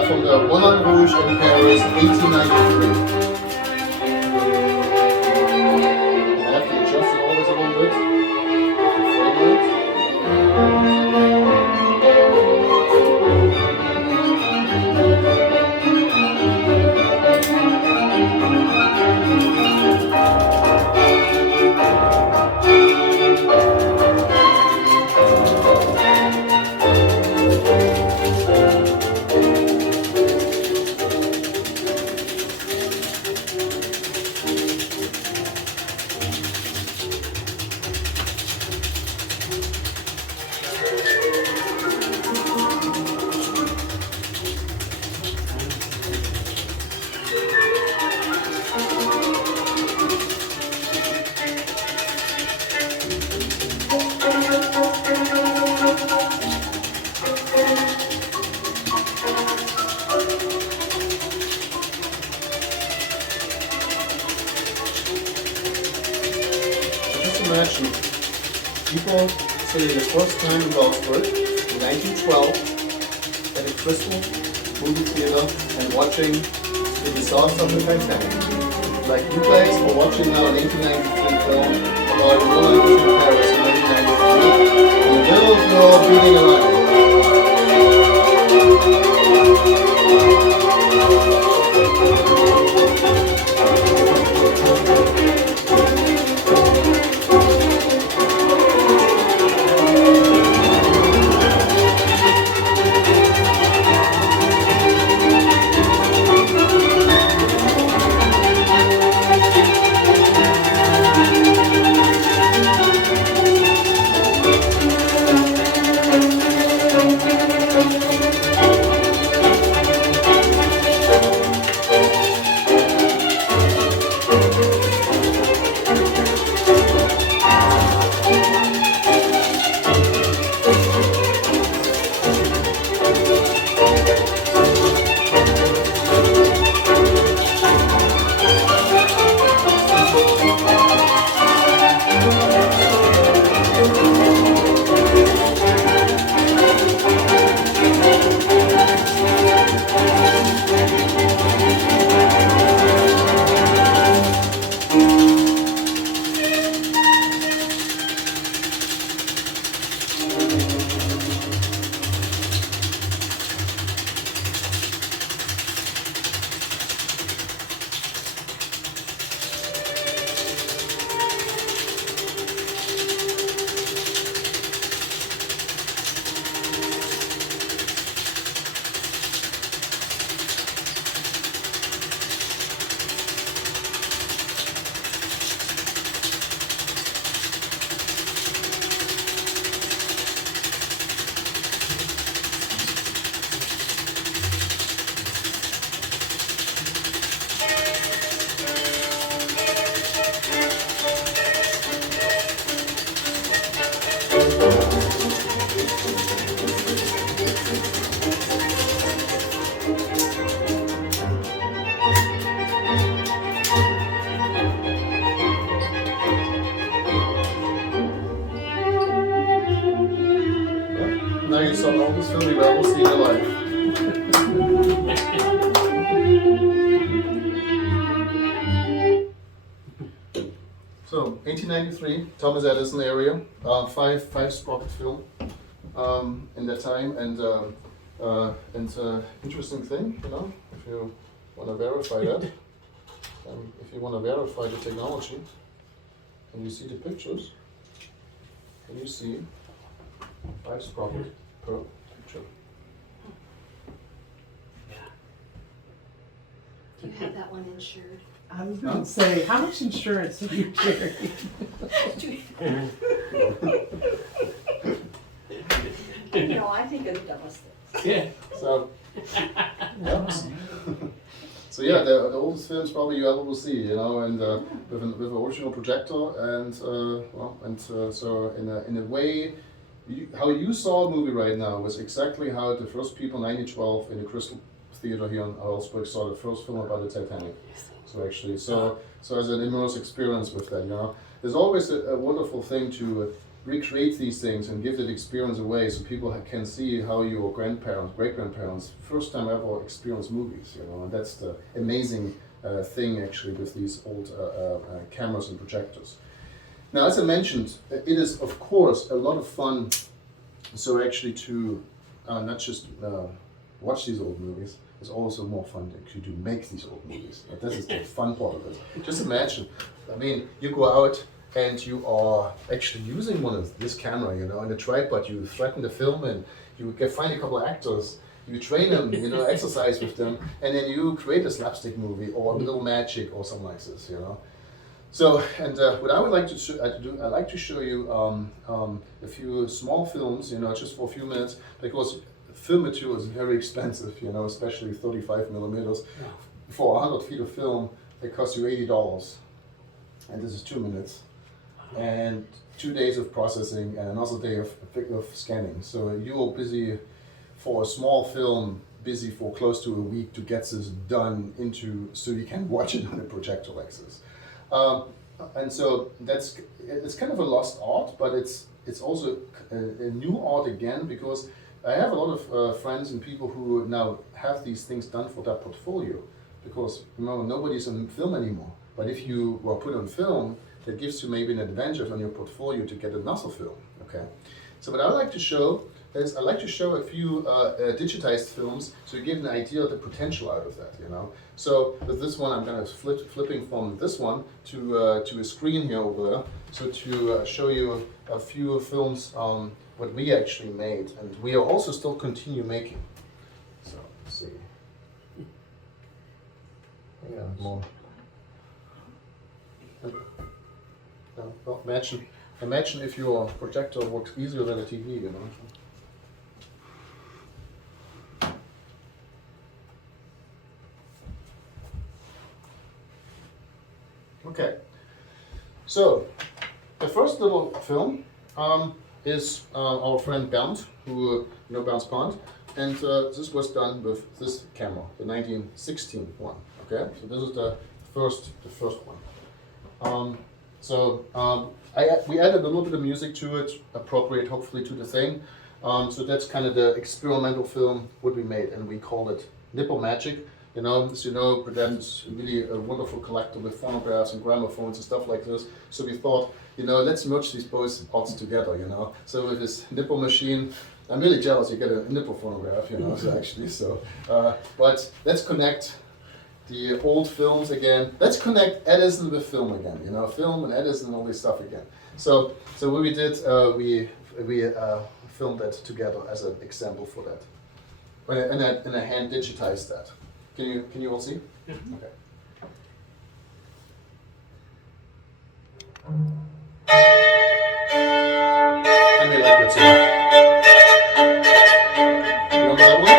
from the Moulin Rouge in Paris, 1893. I have to adjust it always a little bit. Frame it. Imagine people sitting the first time in Gulfport in 1912 at a Crystal movie theater and watching the disaster of the Titanic. Like you guys are watching now an 1893 film about the Moulin Rouge in Paris in 1993 and the little girl beating alive. film you ever see in your life. So, 1893, Thomas Edison area, five sprocket film in that time, and interesting thing, you know, if you want to verify that, if you want to verify the technology, and you see the pictures, and you see 5 sprocket per picture. Do you have that one insured? I was going to say, how much insurance have you carried? No, I think it's dumbest. Yeah. So, yeah. So yeah, the oldest films probably you ever will see, you know, and with an original projector, and so in a way, how you saw a movie right now was exactly how the first people 1912 in the Crystal Theater here in Augsburg saw the first film about the Titanic. So actually, so as an immersive experience with that, you know, there's always a wonderful thing to recreate these things and give that experience away, so people can see how your grandparents, great-grandparents, first time ever experienced movies, you know, and that's the amazing thing actually with these old cameras and projectors. Now, as I mentioned, it is of course a lot of fun, so actually to not just watch these old movies, it's also more fun actually to make these old movies. And this is the fun part of it. Just imagine, I mean, you go out and you are actually using one of this camera, you know, and a tripod, you threaten the film and you find a couple of actors, you train them, you know, exercise with them, and then you create a slapstick movie or a little magic or something like this, you know. So, and what I would like to do, I'd like to show you a few small films, you know, just for a few minutes, because film material is very expensive, you know, especially 35 millimeters. Yeah. For 100 feet of film, it costs you $80, and this is 2 minutes, and 2 days of processing, and another day of scanning. So you are busy for a small film, busy for close to a week to get this done so you can watch it on a projector like this. And so it's kind of a lost art, but it's also a new art again, because I have a lot of friends and people who now have these things done for their portfolio, because remember, nobody's on film anymore. But if you were put on film, that gives you maybe an advantage on your portfolio to get another film. Okay. So what I like to show is I like to show a few digitized films, so you get an idea of the potential out of that. You know. So with this one, I'm going to flipping from this one to a screen here over there, so to show you a few films. What we actually made, and we are also still continue making. So let's see. Yeah, more. Well, imagine if your projector works easier than a TV, you know. Okay. So the first little film is our friend Bernd, who you know Bernd's Pond, and this was done with this camera, the 1916 one. Okay, so this is the first one. We added a little bit of music to it, appropriate hopefully to the thing. So that's kind of the experimental film what we made, and we called it Nipple Magic. You know, as you know, Bredet is really a wonderful collector with phonographs and gramophones and stuff like this. So we thought, you know, let's merge these both parts together, you know. So with this nipple machine, I'm really jealous you get a nipple phonograph, you know, so actually, so. But let's connect the old films again. Let's connect Edison with film again, you know, film and Edison and all this stuff again. So what we did, we filmed that together as an example for that. And I hand digitized that. Can you all see? Yeah. Okay. I may like that too. Remember that one?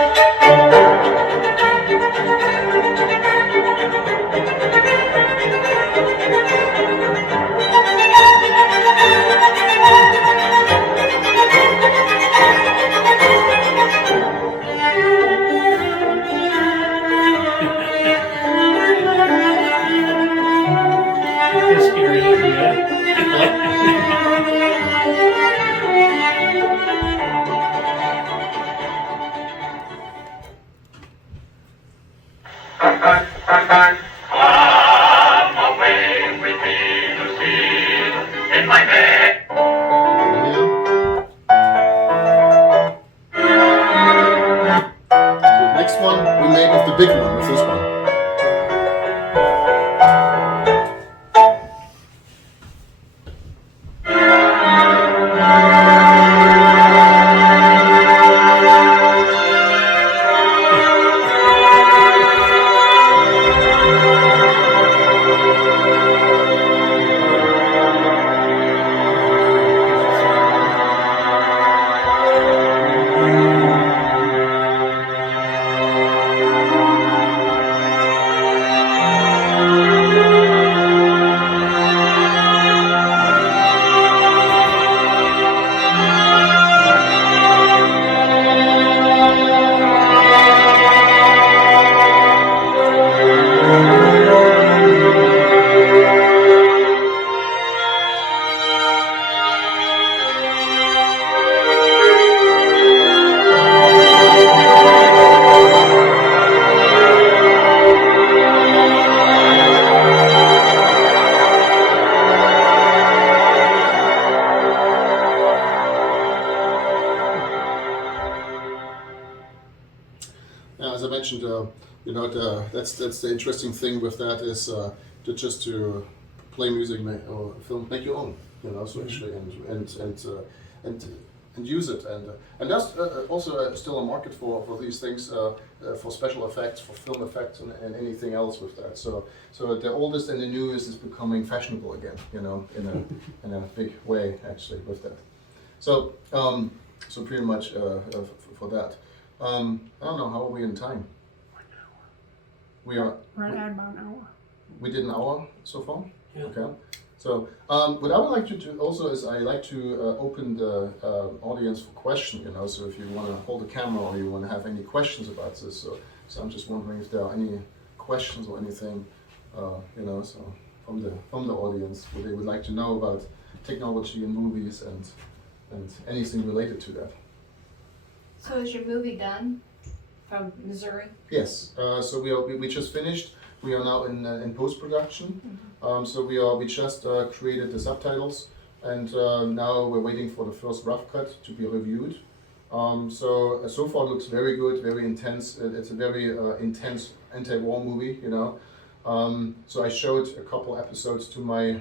that's the interesting thing with that is to play music or film, make your own, so actually and use it, and that's also still a market for these things, for special effects, for film effects, and anything else with that. So the oldest and the newest is becoming fashionable again, in a big way actually with that. So so pretty much for that. I don't know, how are we in time? We are Right at about an hour. we did an hour so far. Yeah. Okay. So what I would like to do also is I like to open the audience for questions. So if you want to hold the camera or you want to have any questions about this, so I'm just wondering if there are any questions or anything, so from the audience what they would like to know about technology in movies and anything related to that. So is your movie done from Missouri? Yes. So we just finished. We are now in post production. So we just created the subtitles, and now we're waiting for the first rough cut to be reviewed. So far it looks very good, very intense. It's a very intense anti-war movie, So I showed a couple episodes to my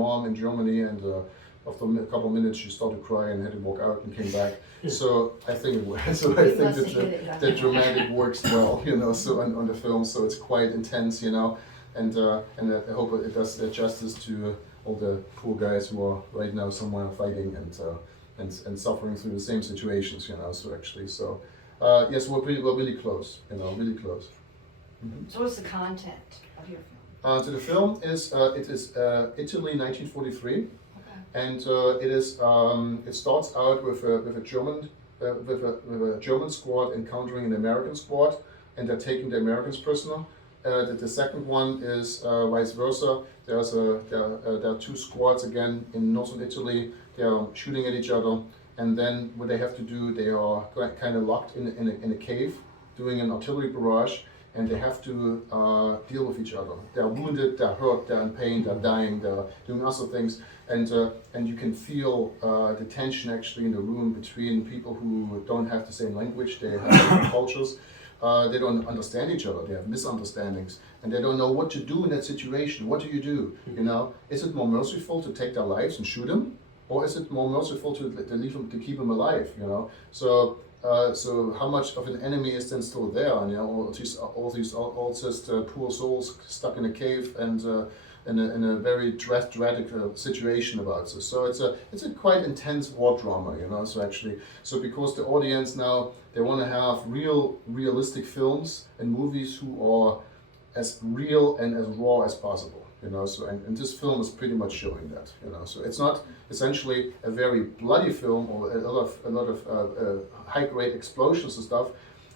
mom in Germany, and after a couple of minutes she started crying and had to walk out and came back. So I think that the dramatic works well, So on the film, so it's quite intense, and I hope it does justice to all the poor guys who are right now somewhere fighting and suffering through the same situations, So actually, yes, we're really close, really close. So what's the content of your film? So the film is Italy, 1943. And it starts out with a German squad encountering an American squad, and they're taking the Americans prisoner. The second one is vice versa. There are two squads again in northern Italy. They are shooting at each other, and then what they have to do, they are kind of locked in a cave, doing an artillery barrage, and they have to deal with each other. They're wounded, they're hurt, they're in pain, they're dying, they're doing other things. And you can feel the tension actually in the room between people who don't have the same language, they have different cultures, they don't understand each other, they have misunderstandings, and they don't know what to do in that situation. What do you do? Is it more merciful to take their lives and shoot them, or is it more merciful to leave them, to keep them alive? So how much of an enemy is then still there? And all these poor souls stuck in a cave and in a very dramatic situation about this. So it's a quite intense war drama, So because the audience now, they want to have realistic films and movies who are as real and as raw as possible. So and this film is pretty much showing that. So it's not essentially a very bloody film or a lot of high-grade explosions and stuff.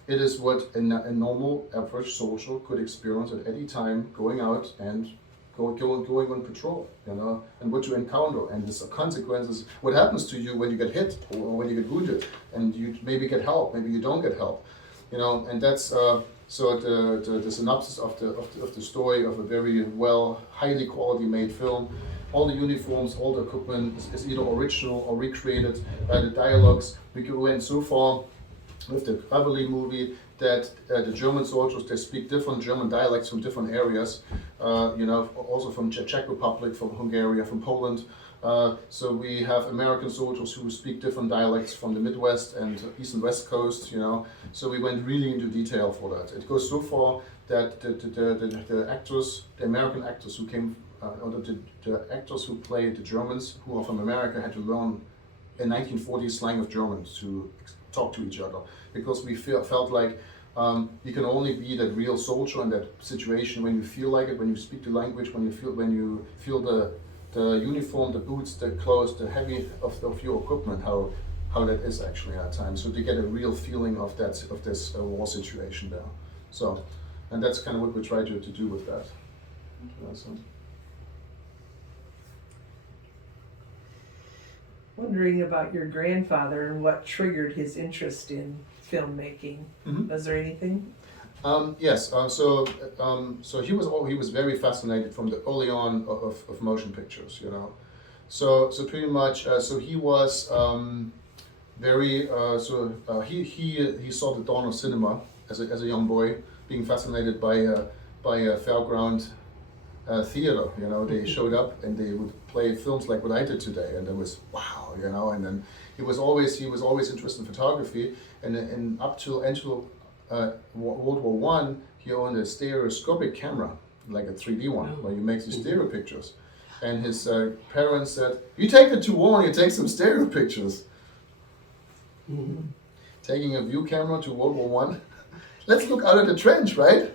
It is what a normal average soldier could experience at any time, going out and going on patrol, and what you encounter, and the consequences, what happens to you when you get hit or when you get wounded, and you maybe get help, maybe you don't get help, and that's so the synopsis of the story of a very highly quality made film. All the uniforms, all the equipment is either original or recreated. The dialogues, we went so far with the Cavalry movie that the German soldiers, they speak different German dialects from different areas, also from Czech Republic, from Hungary, from Poland. So we have American soldiers who speak different dialects from the Midwest and East and West Coast, So we went really into detail for that. It goes so far that the actors, the American actors who came, or the actors who played the Germans who are from America had to learn a 1940s slang of German to talk to each other, because we felt like you can only be that real soldier in that situation when you feel like it, when you speak the language, when you feel the uniform, the boots, the clothes, the heavy of your equipment, how that is actually at times. So to get a real feeling of this war situation there. So, and that's kind of what we try to do with that. Wondering about your grandfather and what triggered his interest in filmmaking. Was there anything? Yes. So he was very fascinated from the early on of motion pictures. So pretty much. So he was very. He saw the dawn of cinema as a young boy. being fascinated by a fairground theater. You know, they showed up and they would play films like what I did today, and it was wow. You know, and then he was always interested in photography, and up till World War One, he owned a stereoscopic camera, like a 3D one, where you make the stereo pictures. And his parents said, "You take it to war and you take some stereo pictures." Taking a view camera to World War One. Let's look out of the trench, right?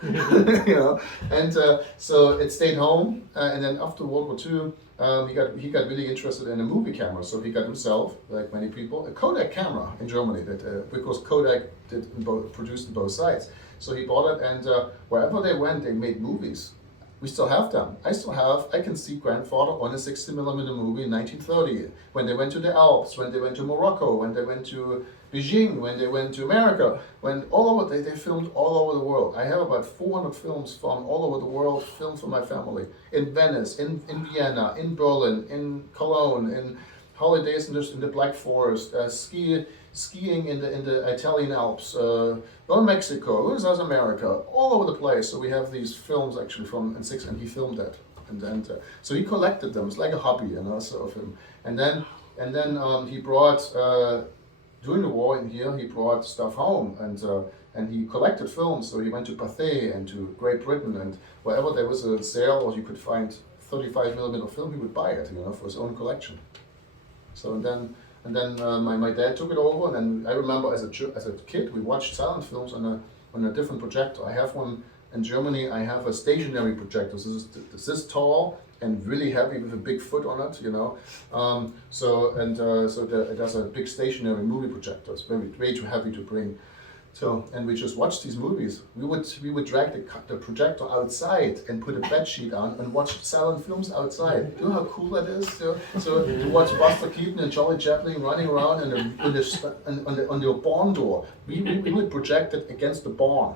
You know. And so it stayed home. And then after World War II, he got really interested in a movie camera. So he got himself, like many people, a Kodak camera in Germany that because Kodak produced on both sides. So he bought it, and wherever they went, they made movies. We still have them. I can see grandfather on a 60mm movie in 1930, when they went to the Alps, when they went to Morocco, when they went to Beijing, when they went to America, when all over, they filmed all over the world. I have about 400 films from all over the world, filmed for my family. In Venice, in Vienna, in Berlin, in Cologne, in holidays in the Black Forest, skiing in the Italian Alps, Mexico, South America, all over the place. So we have these films actually from '6, and he filmed that, and then so he collected them. It's like a hobby, you know, so of him. And then he brought during the war in here, he brought stuff home, and he collected films. So he went to Pathé and to Great Britain, and wherever there was a sale or you could find 35mm film, he would buy it, you know, for his own collection. So then my dad took it over, and then I remember as a kid we watched silent films on a different projector. I have one in Germany. I have a stationary projector. So this is tall and really heavy with a big foot on it, you know. So it has a big stationary movie projector. It's way too heavy to bring. So, and we just watched these movies. We would drag the projector outside and put a bed sheet on and watch silent films outside. You know how cool that is? So to watch Buster Keaton and Charlie Chaplin running around on the barn door. We would project it against the barn.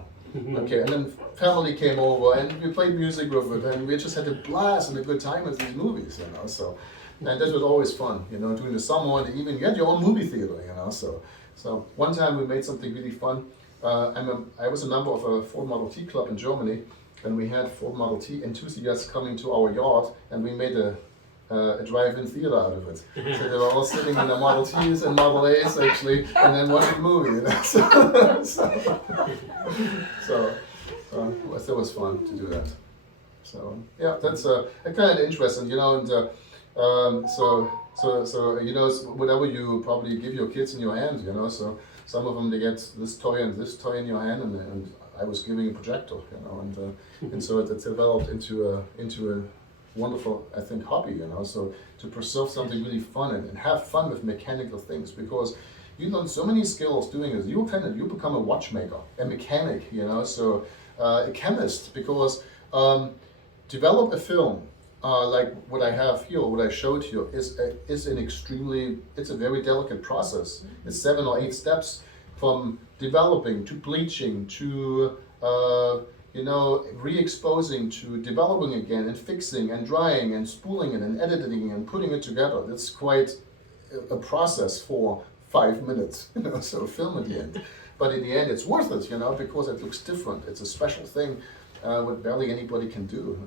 Okay, and then family came over and we played music with it, and we just had a blast and a good time with these movies, you know. So, and that was always fun, you know. During the summer and even you had your own movie theater, you know. So one time we made something really fun. I was a member of a Ford Model T club in Germany, and we had Ford Model T enthusiasts coming to our yard, and we made a drive-in theater out of it. So they were all sitting in the Model Ts and Model As actually, and then watching the movie. You know? That was fun to do that. So yeah, that's kind of interesting, you know. And so you know, whatever you probably give your kids in your hand, you know. So some of them, they get this toy and this toy in your hand, and I was giving a projector, you know, and so it developed into a wonderful, I think, hobby, you know. So to pursue something really fun and have fun with mechanical things, because you learn so many skills doing this. You become a watchmaker, a mechanic, you know. So a chemist, because develop a film. Like what I have here, what I showed you, is it's a very delicate process. It's 7 or 8 steps, from developing to bleaching to you know, re-exposing to developing again and fixing and drying and spooling it and editing and putting it together. That's quite a process for 5 minutes, you know, so film at the end. But in the end, it's worth it, you know, because it looks different. It's a special thing, what barely anybody can do.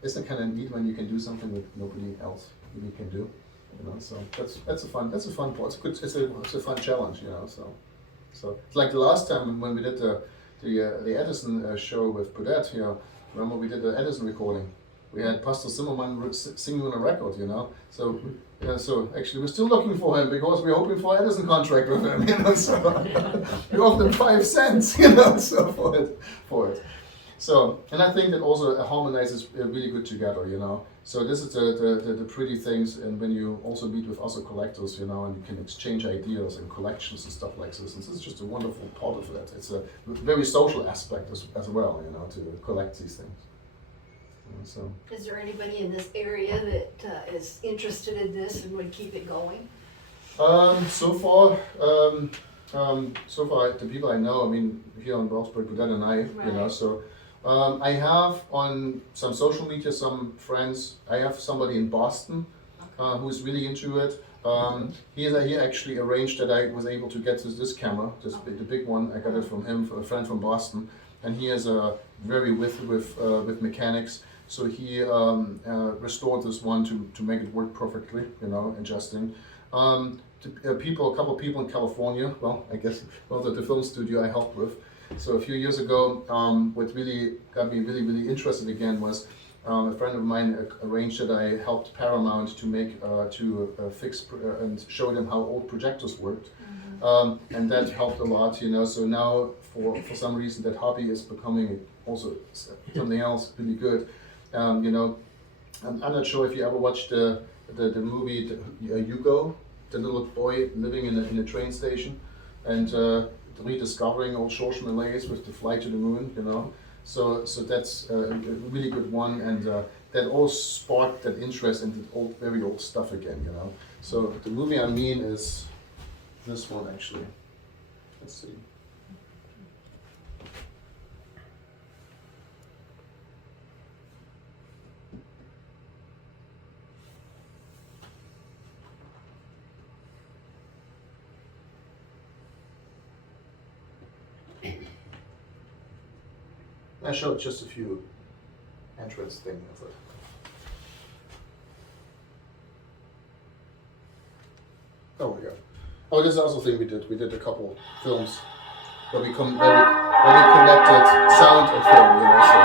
Isn't kind of neat when you can do something that nobody else really can do, you know. So that's a fun part. It's a fun challenge, you know. So it's like the last time when we did the Edison show with Burdett, you know. Remember we did the Edison recording. We had Pastor Zimmerman singing on a record, you know. So yeah, so actually we're still looking for him because we're hoping for Edison contract with him, you know. So we offered him 5 cents, you know, so for it. So, and I think that also harmonizes really good together, you know. So this is the pretty things, and when you also meet with other collectors, you know, and you can exchange ideas and collections and stuff like this. And this is just a wonderful part of that. It's a very social aspect as well, you know, to collect these things. So. Is there anybody in this area that is interested in this and would keep it going? So far, the people I know, I mean, here on Wellsburg, Burdett and I, Right. you know, so. I have on some social media some friends. I have somebody in Boston who's really into it. He actually arranged that I was able to get this camera, the big one. I got it from him, from a friend from Boston, and he is very with mechanics. So he restored this one to make it work perfectly, you know, adjusting. A couple of people in California, well, I guess was at the film studio I helped with. So a few years ago, what really got me really interested again was a friend of mine arranged that I helped Paramount to make fix and show them how old projectors worked, and that helped a lot, you know. So now for some reason that hobby is becoming also something else really good, you know. I'm not sure if you ever watched the movie Hugo, the little boy living in a train station, and rediscovering old social malaise with the flight to the moon, you know. So that's a really good one, and that all sparked that interest in the very old stuff again, you know. So the movie I mean is this one actually. Let's see. I showed just a few entrance things of it. Oh my god. Oh, this is also a thing we did. We did a couple films where we connected sound and film, you know, so.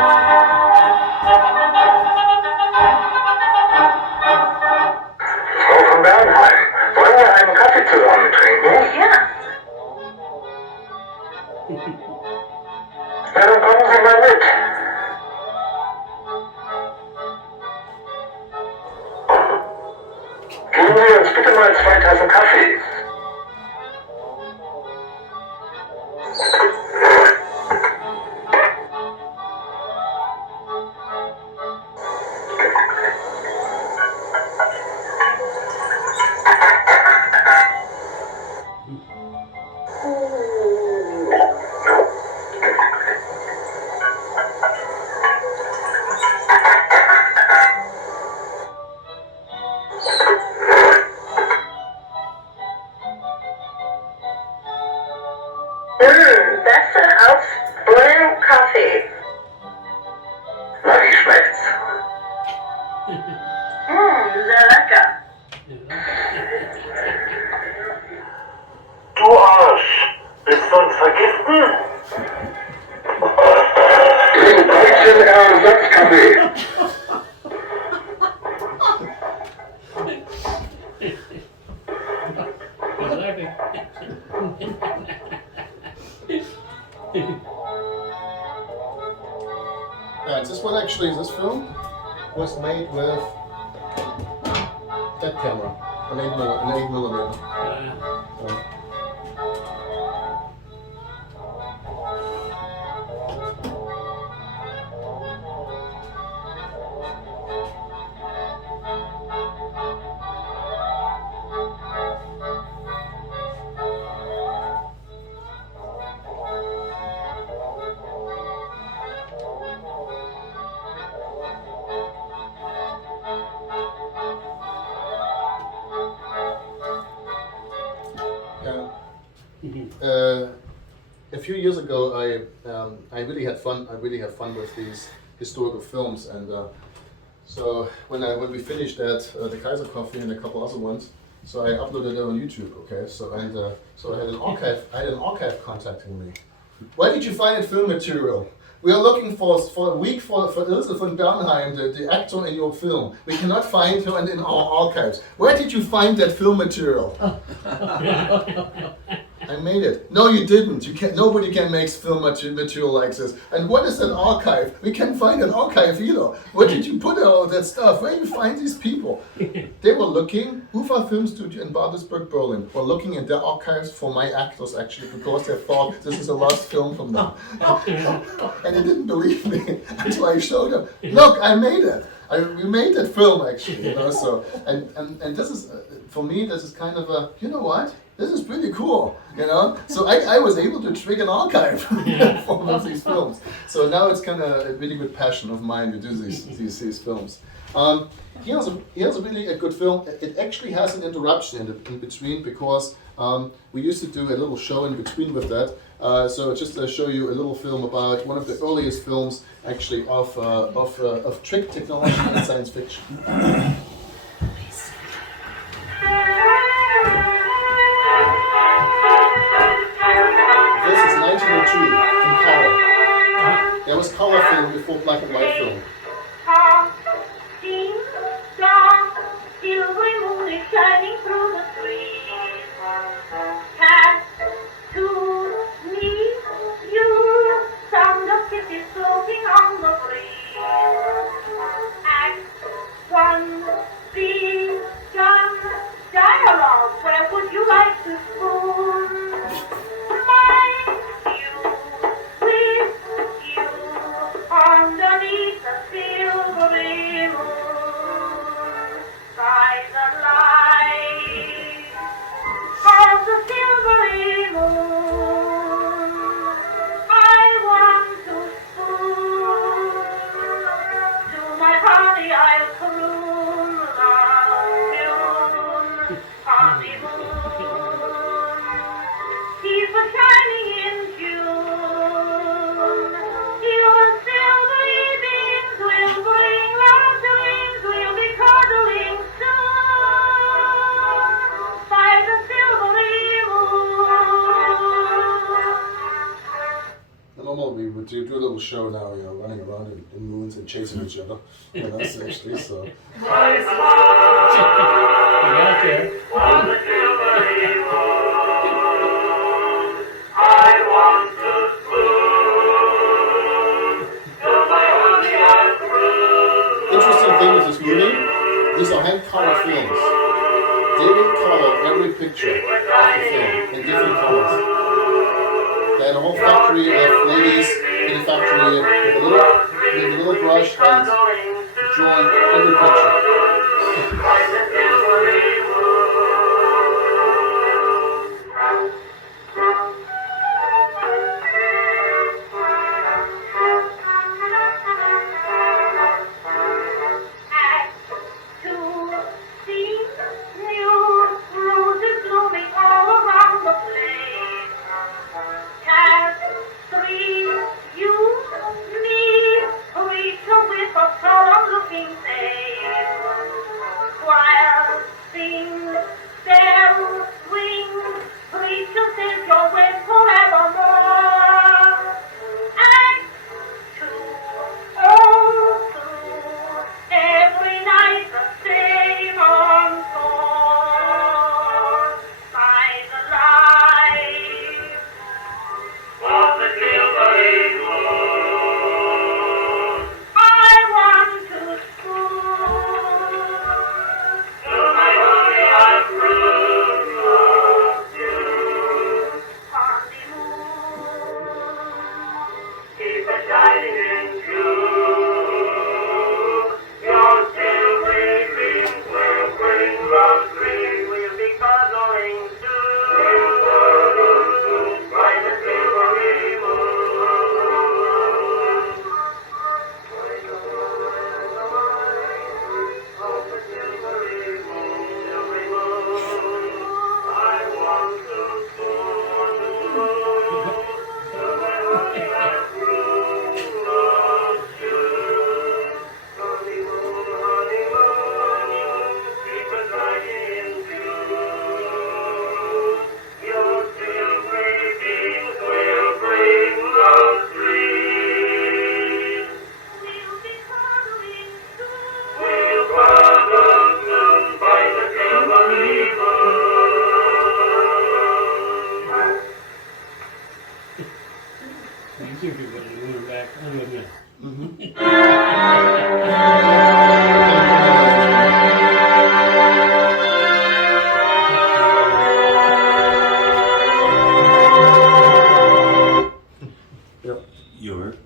Frau von Bernheim, wollen wir einen Kaffee zusammen trinken? Ja. Na, dann kommen Sie mal mit. Geben Sie uns bitte mal 2 Tassen Kaffee. Beste aus Bullenkaffee. Na, wie schmeckt's? Sehr lecker. Du Arsch! Willst du uns vergiften? Trink 13 Ersatzkaffee. This one actually, this film was made with that camera, an 8mm. A few years ago, I really had fun. I really have fun with these historical films, and so when we finished that, the Kaiser Coffee and a couple other ones, so I uploaded it on YouTube. Okay, so I had an archive. I had an archive contacting me. Why did you find that film material? We are looking for a week for Ilse von Bernheim, the actor in your film. We cannot find her in our archives. Where did you find that film material? I made it. No, you didn't. You can't. Nobody can make film material like this. And what is an archive? We can't find an archive either. Where did you put all that stuff? Where do you find these people? They were looking. Ufa Film Studio in Babelsberg, Berlin, were looking in their archives for my actors actually because they thought this is the last film from them. And they didn't believe me until I showed them. Look, I made it. We made that film actually. You know. So and this is for me. This is kind of a. You know what? this is pretty cool, you know. So I was able to trigger an archive for one of these films. So now it's kind of a really good passion of mine to do these films. Here's a really a good film. It actually has an interruption in between because we used to do a little show in between with that. So just to show you a little film about one of the earliest films actually of trick technology and science fiction. This is 1902 in color. There was color film before black and white film. Silvery moon is shining through the trees. Cast to me, you, sound of kisses floating on the breeze. Act 1, begun, dialogue, where would you like to spoon? Mind you, with you, underneath the silvery moon. By the light of the silvery moon, I want to spoon. To my honey I'll croon love tune. Honeymoon, keep a shining in June. Your silvery beams will bring love to wings. We'll be cuddling soon by the silvery moon. Normally we would do a little show now, you know, running around in moons and chasing each other. But that's actually so. You got there. Interesting thing with this movie, these are hand-colored films. They would color every picture of the film in different colors. They had a whole factory of ladies in the factory with a little brush and drawing every picture.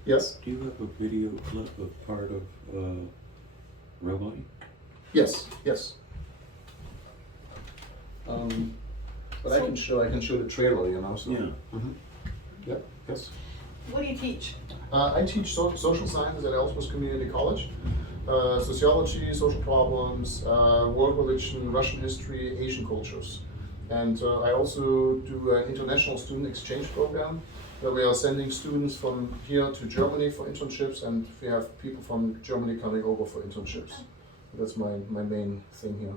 Yes. Do you have a video clip of part of Rebelling? Yes. But I can show the trailer, you know. So. Yeah. Yeah. Yes. What do you teach? I teach social sciences at Ellsworth Community College. Sociology, social problems, world religion, Russian history, Asian cultures. And I also do an international student exchange program where we are sending students from here to Germany for internships, and we have people from Germany coming over for internships. That's my main thing here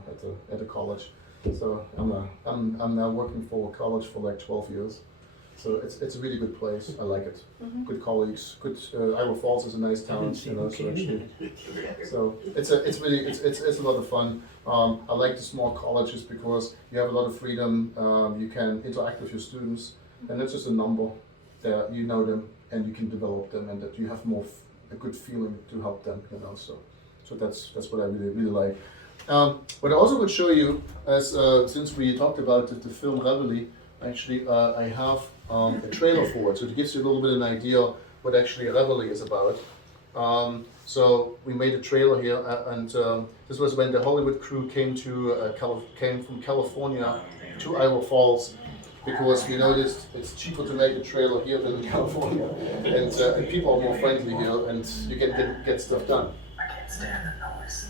at the college. So I'm now working for a college for like 12 years. So it's a really good place. I like it. Good colleagues. Good. Iowa Falls is a nice town, you know. So it's really a lot of fun. I like the small colleges because you have a lot of freedom. You can interact with your students, and it's just a number that you know them and you can develop them, and that you have a good feeling to help them, you know. So that's what I really like. What I also would show you, as since we talked about the film Reveille, actually I have a trailer for it, so it gives you a little bit of an idea what actually Reveille is about. So we made a trailer here, and this was when the Hollywood crew came from California to Iowa Falls, because we noticed it's cheaper to make a trailer here than in California, and people are more friendly here, and you can get stuff done. I can't stand the noise.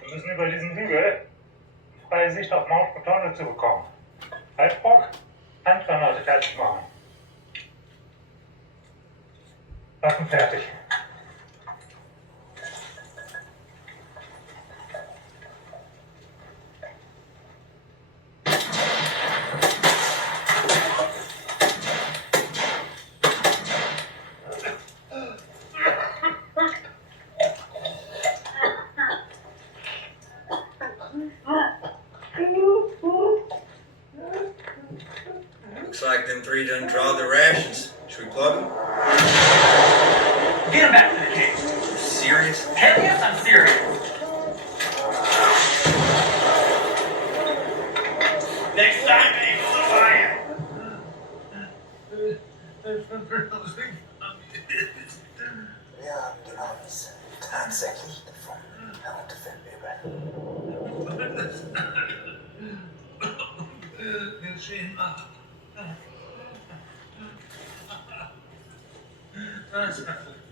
Wir müssen über diesen Hügel freie Sicht auf Mount Potono zu bekommen. Halbbruch, Handgranate fertig machen. Waffen fertig. Looks like them three done draw their rations. Should we plug them? Get him back to the cave. Serious? Hell yes, I'm serious. Next time, maybe a little higher. Wir haben die uns tatsächlich gefunden, Herr Unterfeldwebel.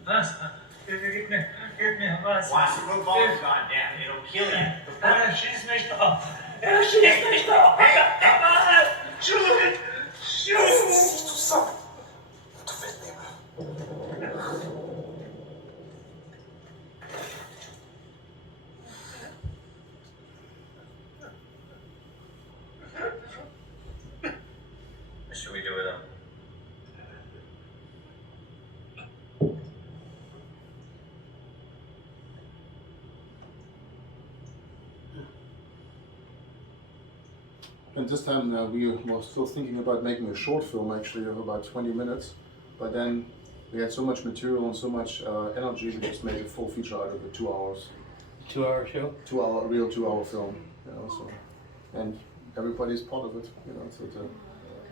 Was? Gib mir was. Watch the football, goddamn, it'll kill you. Er schießt nicht drauf. Er schießt nicht drauf. Hey, shoot! Shoot! Zusammen, Unterfeldwebel. What should we do with them? And this time we were still thinking about making a short film, actually, of about 20 minutes. But then we had so much material and so much energy, we just made a full feature out of it, 2 hours. 2-hour show? 2 hour film, you know. So, and everybody's part of it, you know. So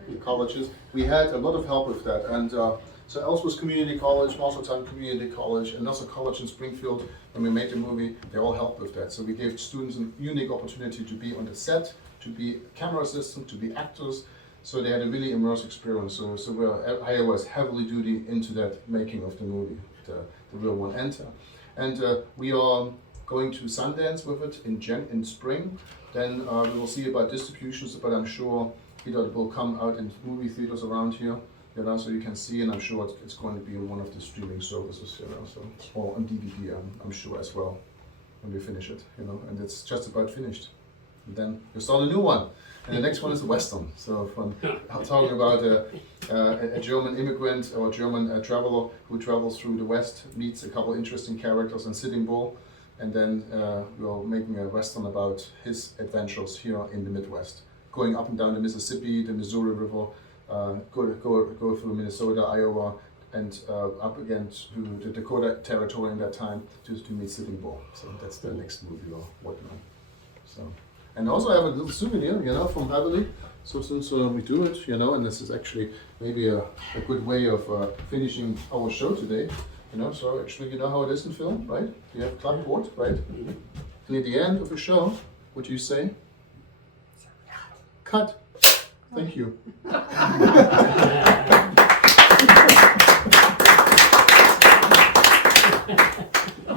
the colleges, we had a lot of help with that, and so Ellsworth Community College, Marshalltown Community College, another college in Springfield. When we made the movie, they all helped with that. So we gave students a unique opportunity to be on the set, to be camera assistant, to be actors. So they had a really immersive experience. So I was heavily duty into that making of the movie, the real one. And we are going to Sundance with it in spring. Then we will see about distributions, but I'm sure it will come out in movie theaters around here, you know, so you can see, and I'm sure it's going to be on one of the streaming services, you know, so, or on DVD, I'm sure as well, when we finish it, you know, and it's just about finished. And then you start a new one, and the next one is a Western. So from talking about a German immigrant or German traveler who travels through the West, meets a couple interesting characters, and Sitting Bull, and then we're making a western about his adventures here in the Midwest, going up and down the Mississippi, the Missouri River, go through Minnesota, Iowa, and up again to the Dakota territory in that time to meet Sitting Bull. So that's the next movie we're working on. So, and also I have a little souvenir, from Beverly. So since we do it, and this is actually maybe a good way of finishing our show today, so actually you know how it is in film, right? You have clapboard, right? And at the end of the show, what do you say? Cut. Thank you.